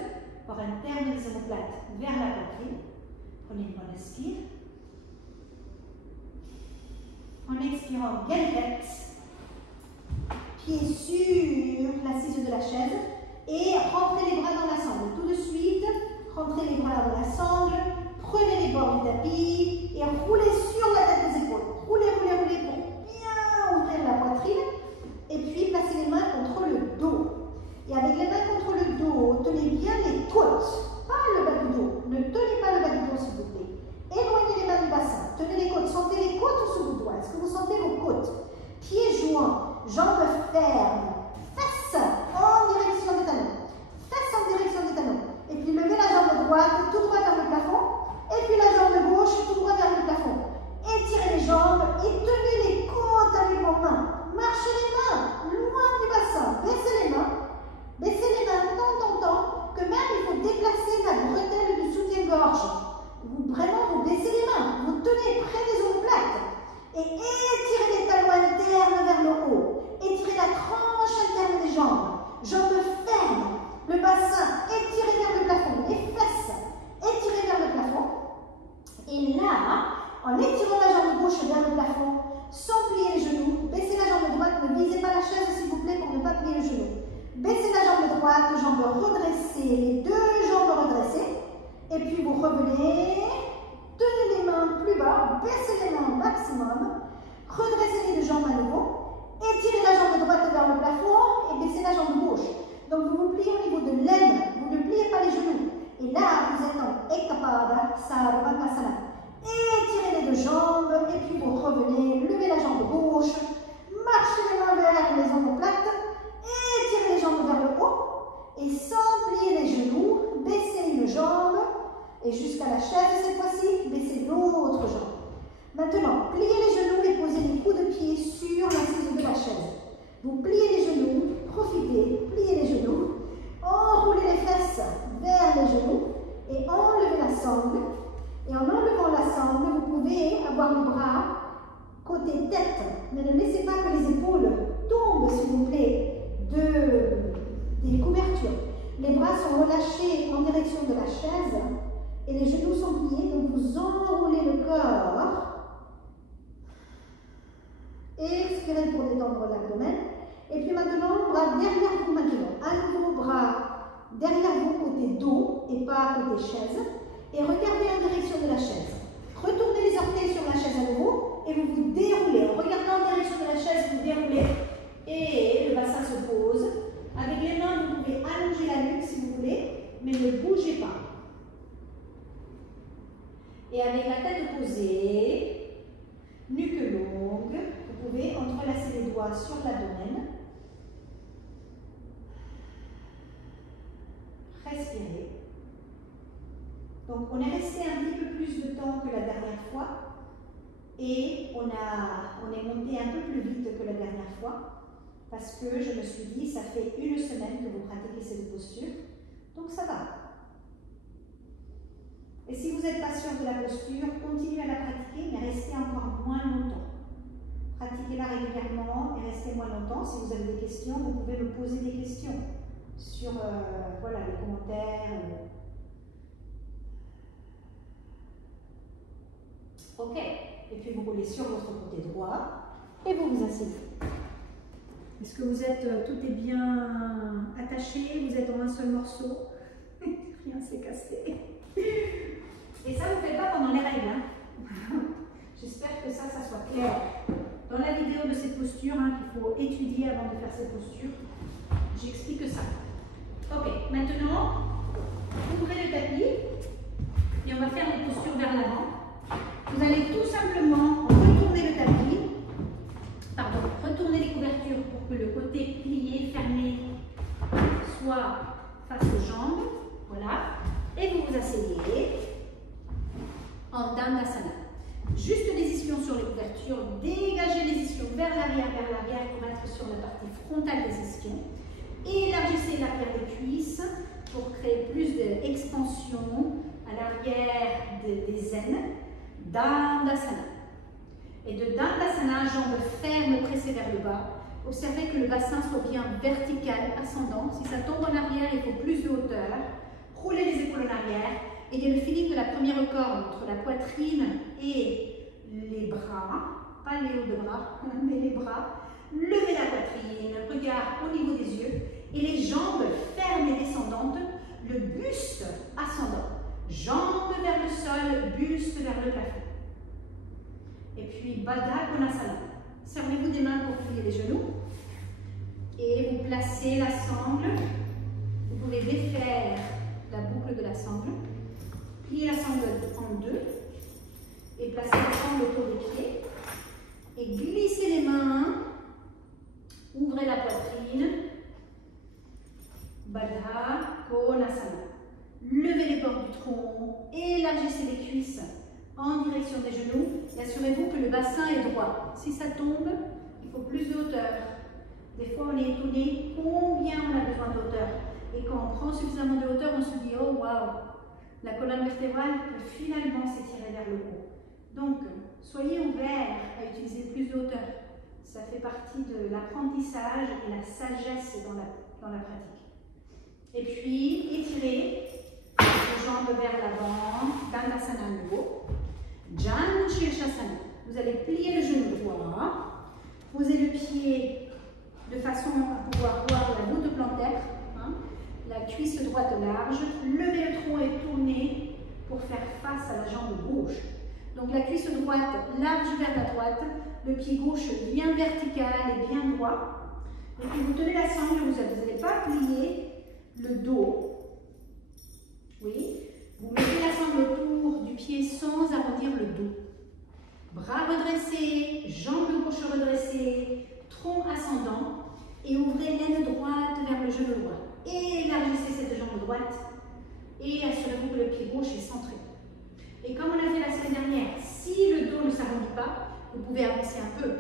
bord interne des omoplates vers la poitrine. Prenez une bonne inspire. En expirant, galette, pied sur l'assise de la chaise et rentrez les bras dans la sangle. Tout de suite, rentrez les bras dans la sangle, prenez les bords du tapis et roulez sur la tête des épaules. Roulez, roulez, roulez pour bien ouvrir la poitrine et puis placez les mains contre le dos. Et avec les mains contre le dos, tenez bien les côtes, pas le bas du dos. Ne tenez pas le bas du dos s'il vous plaît. Éloignez les mains du bassin, tenez les côtes, sentez les côtes sous vos doigts. Est-ce que vous sentez vos côtes? Pieds joints, jambes fermes, fesses en direction des talons, fesses en direction des talons. Et puis levez la jambe droite tout droit vers le plafond, et puis la jambe gauche tout droit vers le plafond. pas plier le genou. Baissez la jambe droite, jambe redressée, les deux jambes redressées. Et puis vous revenez, tenez les mains plus bas, baissez les mains au maximum, redressez les deux jambes à nouveau, étirez la jambe droite vers le plafond et baissez la jambe gauche. Donc vous vous pliez au niveau de l'aine, vous ne pliez pas les genoux. Et là, vous êtes en Ekapada Sarvangasana. Étirez les deux jambes et puis vous revenez, levez la jambe gauche, marchez les mains vers les omoplates, étirez les jambes vers le haut et sans plier les genoux, baissez une jambe et jusqu'à la chaise cette fois-ci, baissez l'autre jambe. Maintenant, pliez les genoux et posez les coups de pied sur l'assise de la chaise. Vous pliez les genoux, profitez, pliez les genoux, enroulez les fesses vers les genoux et enlevez la sangle. Et en enlevant la sangle, vous pouvez avoir les bras côté tête, mais ne laissez pas que les épaules tombent, s'il vous plaît, des couvertures. Les bras sont relâchés en direction de la chaise et les genoux sont pliés, donc vous enroulez le corps. Expirez pour détendre l'abdomen. Et puis maintenant, bras derrière vous maintenant. À nouveau, bras derrière vous côté dos et pas côté chaise. Et regardez en direction de la chaise. Retournez les orteils sur la chaise à nouveau et vous vous déroulez. En regardant en direction de la chaise, vous déroulez et le bassin se pose. Avec les mains, vous pouvez allonger la nuque si vous voulez, mais ne bougez pas. Et avec la tête posée, nuque longue, vous pouvez entrelacer les doigts sur l'abdomen. Respirez. Donc, on est resté un petit peu plus de temps que la dernière fois et on est monté un peu plus vite que la dernière fois parce que je me suis dit, ça fait une semaine que vous pratiquez cette posture, donc ça va. Et si vous n'êtes pas sûr de la posture, continuez à la pratiquer, mais restez encore moins longtemps. Pratiquez-la régulièrement et restez moins longtemps. Si vous avez des questions, vous pouvez me poser des questions sur voilà, les commentaires. Ok, et puis vous roulez sur votre côté droit et vous vous asseyez. Est-ce que vous êtes, tout est bien attaché, vous êtes en un seul morceau? Rien s'est cassé. Et ça, vous ne faites pas pendant les règles. Hein. J'espère que ça soit clair. Dans la vidéo de cette posture, hein, qu'il faut étudier avant de faire cette posture, j'explique ça. Ok, maintenant, ouvrez le tapis et on va faire une posture vers l'avant. Vous allez tout simplement retourner le tapis, retourner les couvertures pour que le côté plié, fermé, soit face aux jambes. Voilà. Et vous vous asseyez en Dandasana. Juste les ischions sur les couvertures, dégagez les ischions vers l'arrière pour être sur la partie frontale des ischions. Élargissez l'arrière des cuisses pour créer plus d'expansion à l'arrière des aines. Dandasana. Et de Dandasana, jambes fermes pressées vers le bas. Observez que le bassin soit bien vertical, ascendant. Si ça tombe en arrière, il faut plus de hauteur. Roulez les épaules en arrière. Et il y a le feeling de la première corde entre la poitrine et les bras. Pas les hauts de bras, mais les bras. Levez la poitrine, regard au niveau des yeux. Et les jambes fermes et descendantes. Le buste ascendant. Jambes vers le sol, buste vers le plafond. Et puis Baddha Konasana. Servez-vous des mains pour plier les genoux. Et vous placez la sangle. Vous pouvez défaire la boucle de la sangle. Pliez la sangle en deux. Et placez la sangle autour des pieds. Et glissez les mains. Ouvrez la poitrine. Baddha Konasana. Levez les bords du tronc, élargissez les cuisses en direction des genoux et assurez-vous que le bassin est droit. Si ça tombe, il faut plus de hauteur. Des fois, on est étonné combien on a besoin de hauteur. Et quand on prend suffisamment de hauteur, on se dit « Oh, waouh !» La colonne vertébrale peut finalement s'étirer vers le haut. Donc, soyez ouverts à utiliser plus de hauteur. Ça fait partie de l'apprentissage et la sagesse dans la pratique. Et puis, étirez les jambes vers l'avant, Dandasana à nouveau. Jan Shirshasana. Vous allez plier le genou droit, poser le pied de façon à pouvoir droite large, levez le tronc et tournez pour faire face à la jambe gauche. Donc la cuisse droite large vers la droite, le pied gauche bien vertical et bien droit. Et puis vous tenez la sangle, vous n'allez pas plier le dos. Oui. Vous mettez la sangle autour du pied sans arrondir le dos. Bras redressés, jambes gauche redressées, tronc ascendant. Et ouvrez l'aine droite vers le genou droit. Élargissez cette jambe droite et assurez-vous que le pied gauche est centré. Et comme on a fait la semaine dernière, si le dos ne s'arrondit pas, vous pouvez avancer un peu.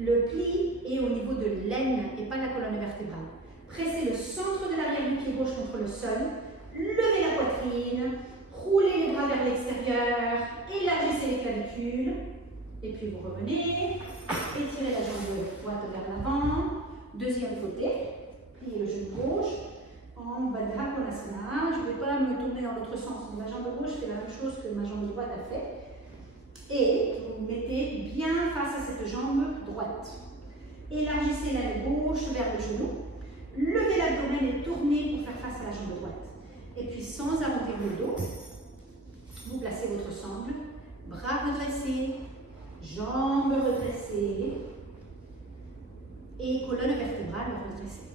Le pli est au niveau de l'aine et pas la colonne vertébrale. Pressez le centre de l'arrière du pied gauche contre le sol. Levez la poitrine. Roulez les bras vers l'extérieur. Élargissez les clavicules. Et puis vous revenez. Étirez la jambe droite vers l'avant. Deuxième côté. Pliez le genou gauche. En Baddha Konasana. Je ne vais pas me tourner dans l'autre sens. Ma jambe gauche fait la même chose que ma jambe droite a fait. Et vous mettez bien face à cette jambe droite. Élargissez l'aile gauche vers le genou. Levez l'abdomen et tournez pour faire face à la jambe droite. Et puis sans arrondir le dos, vous placez votre sangle. Bras redressés, jambes redressées et colonne vertébrale redressée.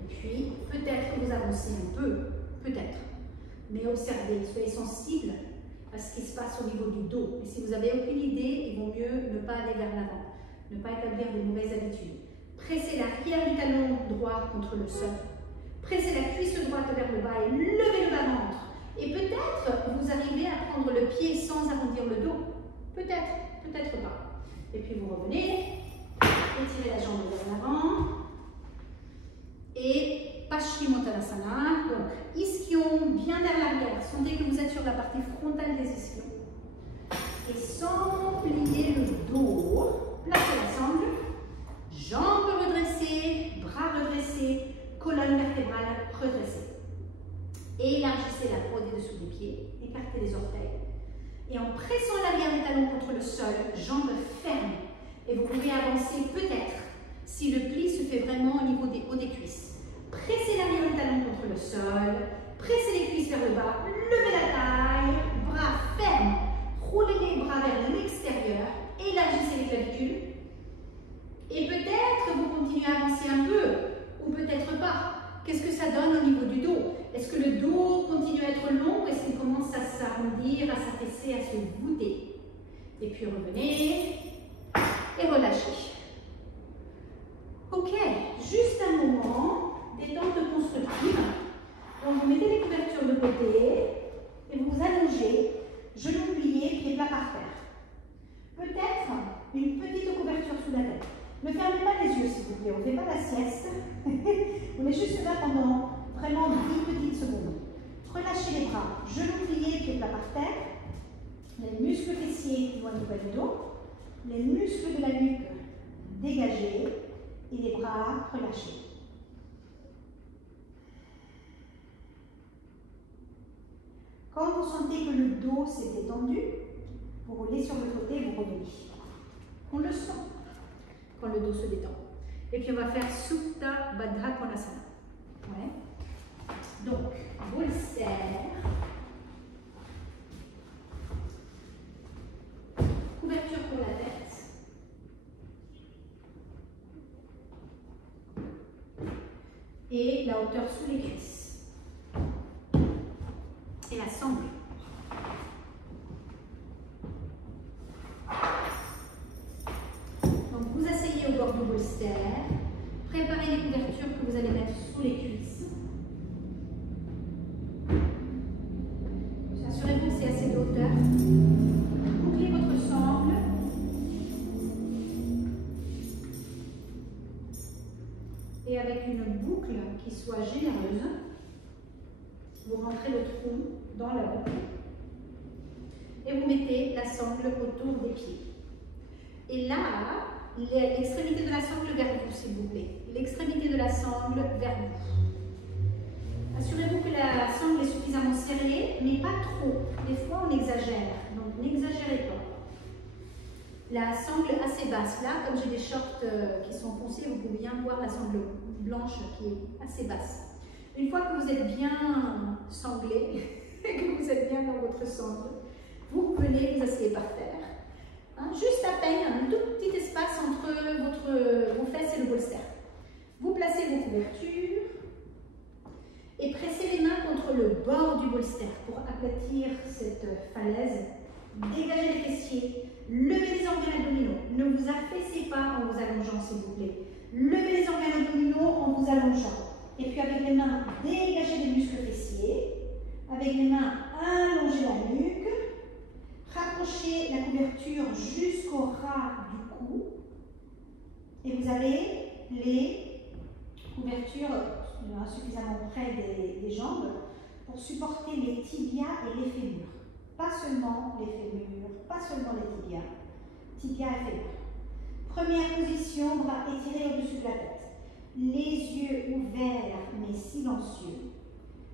Et puis, peut-être que vous avancez un peu, peut-être, mais observez, soyez sensible à ce qui se passe au niveau du dos. Et si vous n'avez aucune idée, il vaut mieux ne pas aller vers l'avant, ne pas établir de mauvaises habitudes. Pressez l'arrière du talon droit contre le sol. Pressez la cuisse droite vers le bas et levez le bas-ventre. Et peut-être vous arrivez à prendre le pied sans arrondir le dos. Peut-être, peut-être pas. Et puis vous revenez, étirez la jambe vers l'avant. Et Paschimottanasana, donc ischion bien vers l'arrière. Sentez que vous êtes sur la partie frontale des ischions. Et sans plier le dos, placez la sangle, jambes redressées, bras redressés, colonne vertébrale redressée. Élargissez la peau des dessous des pieds, écartez les orteils. Et en pressant l'arrière des talons contre le sol, jambes fermes. Et vous pouvez avancer peut-être si le pli se fait vraiment au niveau des hauts des cuisses. Pressez l'arrière des talons contre le sol, pressez les cuisses vers le bas, levez la taille, bras fermes, roulez les bras vers l'extérieur, élargissez les clavicules. Et peut-être vous continuez à avancer un peu, ou peut-être pas. Qu'est-ce que ça donne au niveau du dos? Est-ce que le dos continue à être long ou est-ce qu'il commence à s'arrondir, à s'affaisser, à se voûter? Et puis revenez et relâchez. Ok, juste un moment, détente constructive. Donc vous mettez les couvertures de côté et vous vous allongez, genoux pliés, pieds plats par terre. Peut-être une petite couverture sous la tête. Ne fermez pas les yeux s'il vous plaît, on ne fait pas la sieste. On est juste là pendant vraiment 10 petites secondes. Relâchez les bras, genoux pliés, pieds plats par terre. Les muscles fessiers qui vont au niveau du dos. Les muscles de la nuque dégagés et les bras relâchés. Quand vous sentez que le dos s'est étendu, vous roulez sur le côté et vous revenez. On le sent quand le dos se détend. Et puis on va faire Supta Baddha Konasana. Ouais. Donc, boule serre. Couverture pour la tête. Et la hauteur sous les cuisses. Et la sangle. Donc vous asseyez au bord du bolster. Préparez les couvertures que vous allez mettre sous les cuisses. Assurez-vous que c'est assez de hauteur. Bouclez votre sangle. Et avec une boucle qui soit généreuse, vous rentrez le tronc dans la boucle. Et vous mettez la sangle autour des pieds. Et là, l'extrémité de la sangle vers vous, s'il vous plaît. L'extrémité de la sangle vers vous. Assurez-vous que la sangle est suffisamment serrée, mais pas trop. Des fois, on exagère, donc n'exagérez pas. La sangle assez basse. Là, comme j'ai des shorts qui sont foncés, vous pouvez bien voir la sangle blanche qui est assez basse. Une fois que vous êtes bien sanglé, que vous êtes bien dans votre sangle, vous venez vous asseyez par terre. Hein, juste à peine, un tout petit espace entre vos fesses et le bolster. Vous placez vos couvertures et pressez les mains contre le bord du bolster pour aplatir cette falaise. Dégagez les fessiers, levez les organes abdominaux. Ne vous affaissez pas en vous allongeant, s'il vous plaît. Levez les organes abdominaux en vous allongeant. Et puis avec les mains, dégagez les muscles fessiers. Avec les mains, allongez la nuque. Rapprochez la couverture jusqu'au ras du cou. Et vous avez les couvertures suffisamment près des jambes pour supporter les tibias et les fémurs. Pas seulement les fémurs, pas seulement les tibias. Tibias et fémurs. Première position, bras étirés au-dessus de la tête. Les yeux ouverts mais silencieux.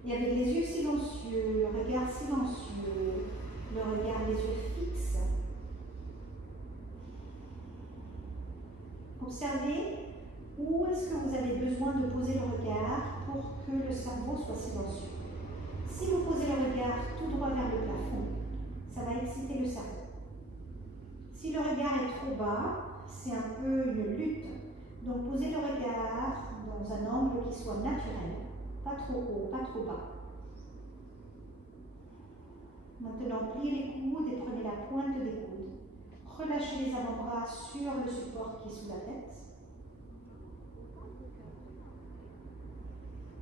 Et avec les yeux silencieux, le regard silencieux, le regard, les yeux fixes. Observez où est-ce que vous avez besoin de poser le regard pour que le cerveau soit silencieux. Si vous posez le regard tout droit vers le plafond, ça va exciter le cerveau. Si le regard est trop bas, c'est un peu une lutte. Donc posez le regard dans un angle qui soit naturel, pas trop haut, pas trop bas. Maintenant, pliez les coudes et prenez la pointe des coudes. Relâchez les avant-bras sur le support qui est sous la tête.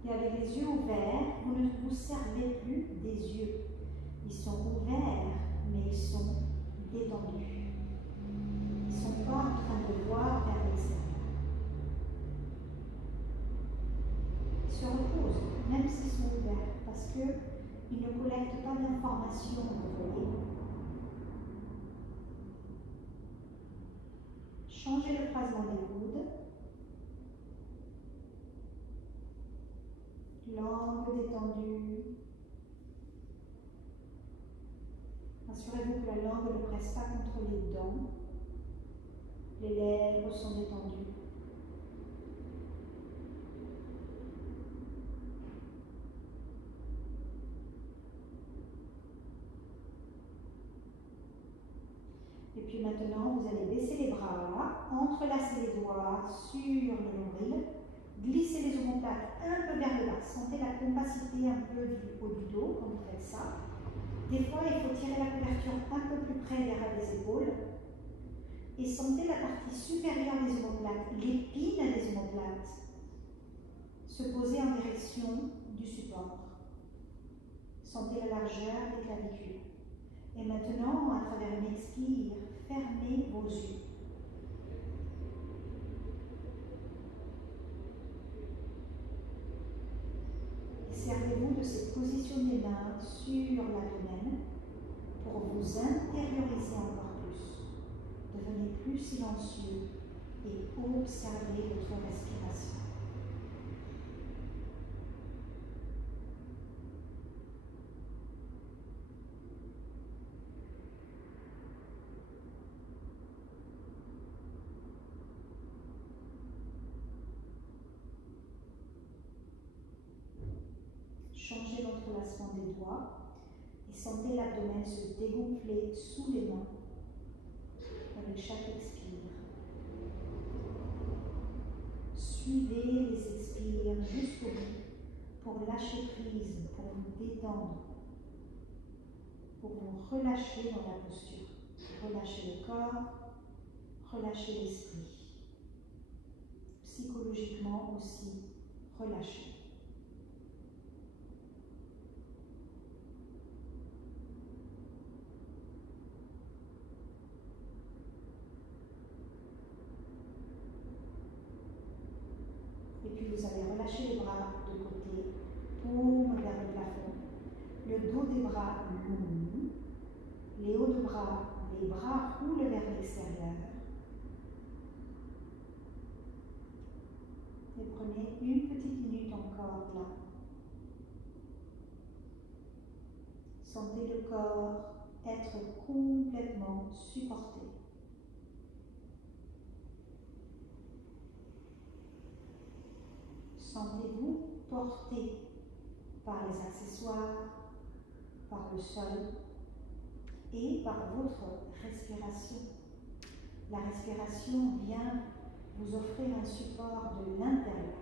Et avec les yeux ouverts, vous ne vous servez plus des yeux. Ils sont ouverts, mais ils sont détendus. Ils ne sont pas en train de voir vers l'extérieur. Ils se reposent, même s'ils sont ouverts, parce qu'ils ne collectent pas d'informations, vous voyez. Changez le croisement des coudes. Langue détendue. Assurez-vous que la langue ne presse pas contre les dents. Les lèvres sont détendues. Et puis maintenant, vous allez baisser les bras, entrelacer les doigts sur le nombril, glisser les omoplates un peu vers le bas. Sentez la compacité un peu du haut du dos quand vous faites ça. Des fois, il faut tirer la couverture un peu plus près des ras des épaules. Et sentez la partie supérieure des omoplates, l'épine des omoplates, se poser en direction du support. Sentez la largeur des clavicules. Et maintenant, à travers une expire, fermez vos yeux. Et servez-vous de cette position des mains sur l'abdomen pour vous intérioriser encore plus. Devenez plus silencieux et observez votre respiration. Changez l'entrelacement des doigts et sentez l'abdomen se dégonfler sous les mains avec chaque expire. Suivez les expires jusqu'au bout pour lâcher prise, pour vous détendre, pour vous relâcher dans la posture. Relâchez le corps, relâchez l'esprit. Psychologiquement aussi, relâchez. Et puis vous allez relâcher les bras de côté, paume vers le plafond, le dos des bras long, les hauts de bras, les bras roulent vers l'extérieur. Et prenez une petite minute encore là. Sentez le corps être complètement supporté. Sentez-vous porté par les accessoires, par le sol et par votre respiration. La respiration vient vous offrir un support de l'intérieur.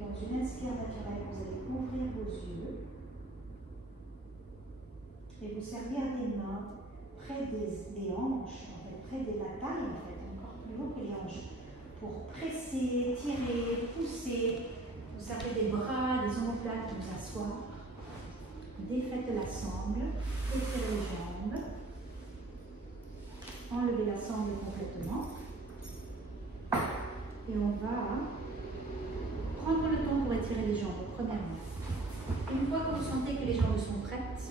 Dans une inspire naturelle, vous allez ouvrir vos yeux et vous servir des mains près des hanches, en fait, près de la taille, en fait, encore plus haut que les hanches, pour presser, tirer, pousser. Vous servez des bras, des omoplates pour vous asseoir. Défaites la sangle, étirez les jambes, enlevez la sangle complètement et on va prendre le temps pour étirer les jambes, premièrement. Une fois que vous sentez que les jambes sont prêtes,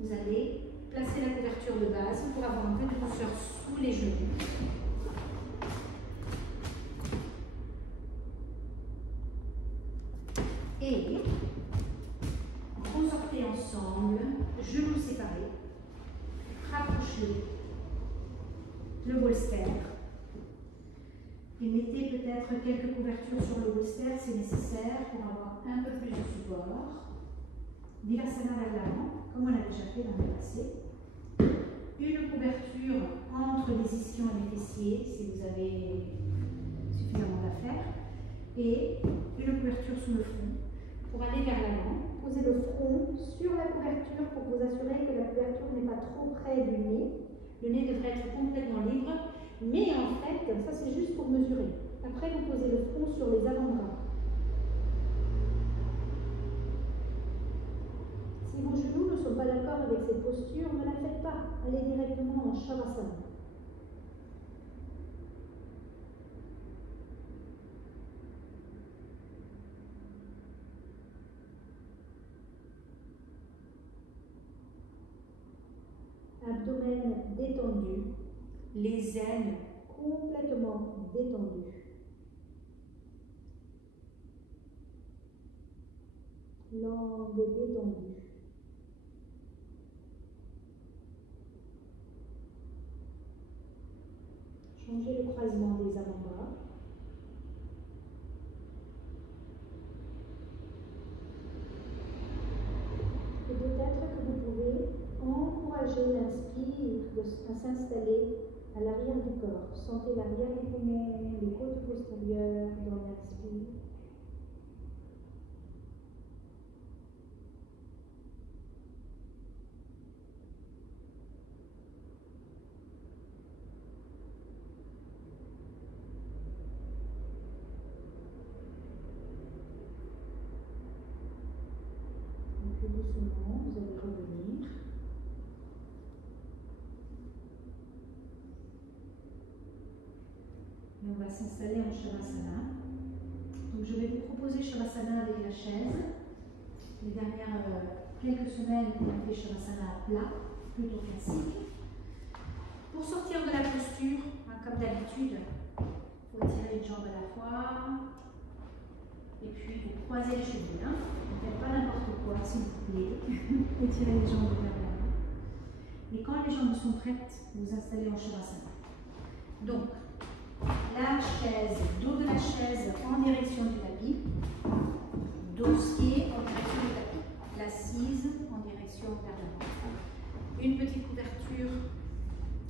vous allez placer la couverture de base pour avoir un peu de douceur sous les genoux. Et ressortez ensemble, genoux séparés, rapprochez le bolster. Et mettez peut-être quelques couvertures sur le bolster, c'est nécessaire pour avoir un peu plus de support. Vilassana vers l'avant, comme on l'a déjà fait dans le passé. Une couverture entre les ischions et les fessiers, si vous avez suffisamment d'affaires. Et une couverture sous le front. Pour aller vers l'avant, posez le front sur la couverture pour vous assurer que la couverture n'est pas trop près du nez. Le nez devrait être complètement libre. Mais en fait, ça c'est juste pour mesurer. Après, vous posez le front sur les avant-bras. Si vos genoux ne sont pas d'accord avec cette posture, ne la faites pas. Allez directement en Shavasana. Abdomen détendu. Les aines complètement détendues. Langue détendue. Changez le croisement des avant-bras. Et peut-être que vous pouvez encourager l'inspire à s'installer à l'arrière du corps. Sentez l'arrière des poignets, les côtes postérieures dans l'inspire. Et puis doucement, vous allez revenir. Et on va s'installer en Shavasana. Donc je vais vous proposer Shavasana avec la chaise. Les dernières quelques semaines, on a fait Shavasana à plat, plutôt classique. Pour sortir de la posture, comme d'habitude, il faut tirer une jambe à la fois. Et puis vous croisez les chevilles. Ne faites pas n'importe quoi, s'il vous plaît. Étirez les jambes vers l'avant. Et quand les jambes sont prêtes, vous installez en Shavasana. Donc, la chaise, dos de la chaise en direction du tapis, dossier en direction du tapis, l'assise en direction vers l'avant. Une petite couverture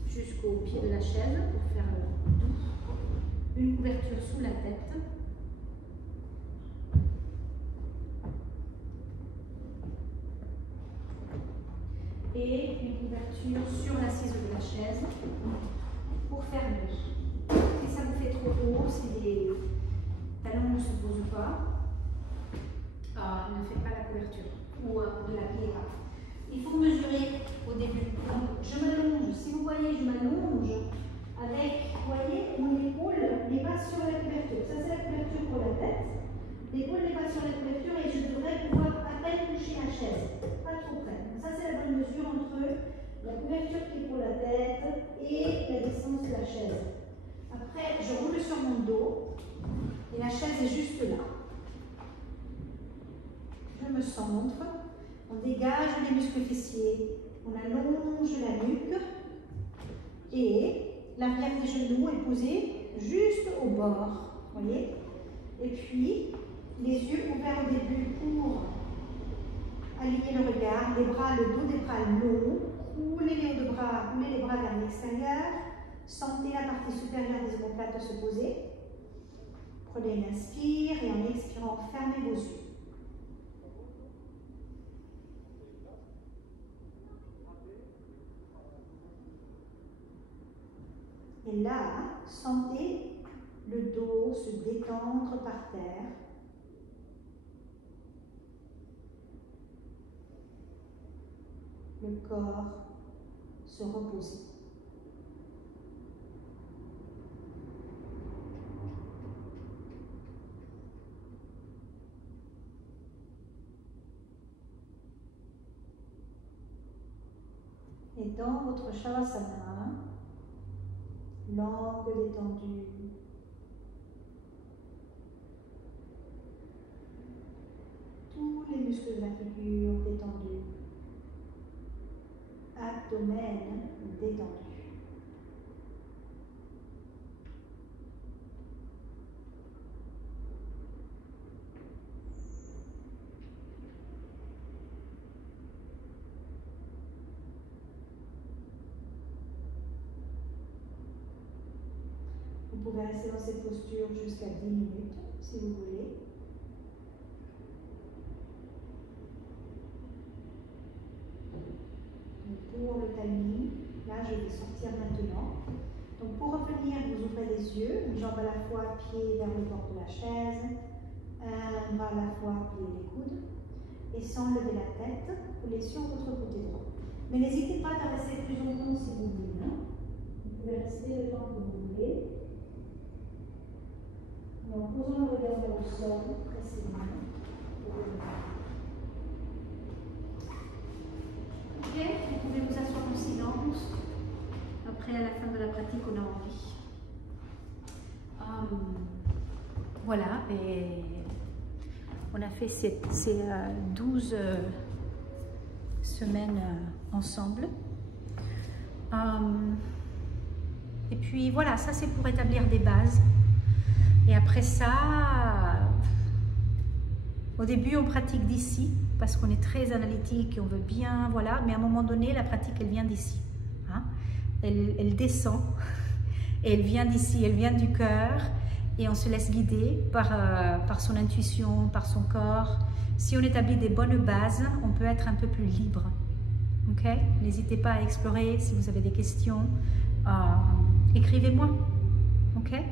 jusqu'au pied de la chaise pour faire le dos. Une couverture sous la tête. Et une couverture sur l'assise de la chaise pour fermer. Si ça vous fait trop haut, si les talons ne se posent pas, ne faites pas la couverture ou ne la pliez pas. Il faut mesurer au début. Donc, je m'allonge. Si vous voyez, je m'allonge avec, vous voyez, mon épaule n'est pas sur la couverture. Ça, c'est la couverture pour la tête. L'épaule n'est pas sur la couverture et je devrais pouvoir à peine toucher la chaise. Pas trop près. Donc, ça, c'est la bonne mesure entre la couverture qui est pour la tête et la distance de la chaise. Après, je roule sur sur mon dos et la chaise est juste là. Je me centre, on dégage les muscles fessiers, on allonge la nuque et l'arrière des genoux est posé juste au bord, voyez. Et puis, les yeux ouverts au début pour aligner le regard, les bras, le dos des bras longs, roulez les hauts de bras, roulez les bras vers l'extérieur, sentez la partie supérieure des omoplates se poser. Prenez une inspire et en expirant, fermez vos yeux. Et là, sentez le dos se détendre par terre. Le corps se reposer. Et dans votre Shavasana, langue détendue, tous les muscles de la figure détendus, abdomen détendu. Vous pouvez rester dans cette posture jusqu'à 10 minutes si vous voulez. Pour le timing, là je vais sortir maintenant. Donc pour revenir, vous ouvrez les yeux, une jambe à la fois, pied vers le bord de la chaise, un bras à la fois, pliez les coudes. Et sans lever la tête, roulez sur votre côté droit. Mais n'hésitez pas à rester plus longtemps si vous voulez. Vous pouvez rester le temps que vous voulez. Et en posant le regard vers le sol, pressez les mains. Ok, vous pouvez vous asseoir en silence. Après, à la fin de la pratique, on a envie. Voilà, et on a fait ces 12 semaines ensemble. Et puis voilà, ça c'est pour établir des bases. Et après ça, au début on pratique d'ici, parce qu'on est très analytique et on veut bien, voilà, mais à un moment donné, la pratique, elle vient d'ici. Hein? Elle descend, et elle vient d'ici, elle vient du cœur, et on se laisse guider par son intuition, par son corps. Si on établit des bonnes bases, on peut être un peu plus libre. Okay? N'hésitez pas à explorer si vous avez des questions. Écrivez-moi. Okay?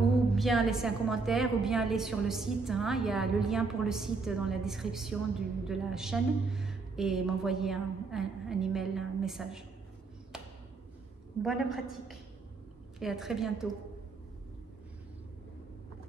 Ou bien laisser un commentaire, ou bien aller sur le site. Hein, il y a le lien pour le site dans la description de la chaîne, et m'envoyer un email, un message. Bonne pratique et à très bientôt.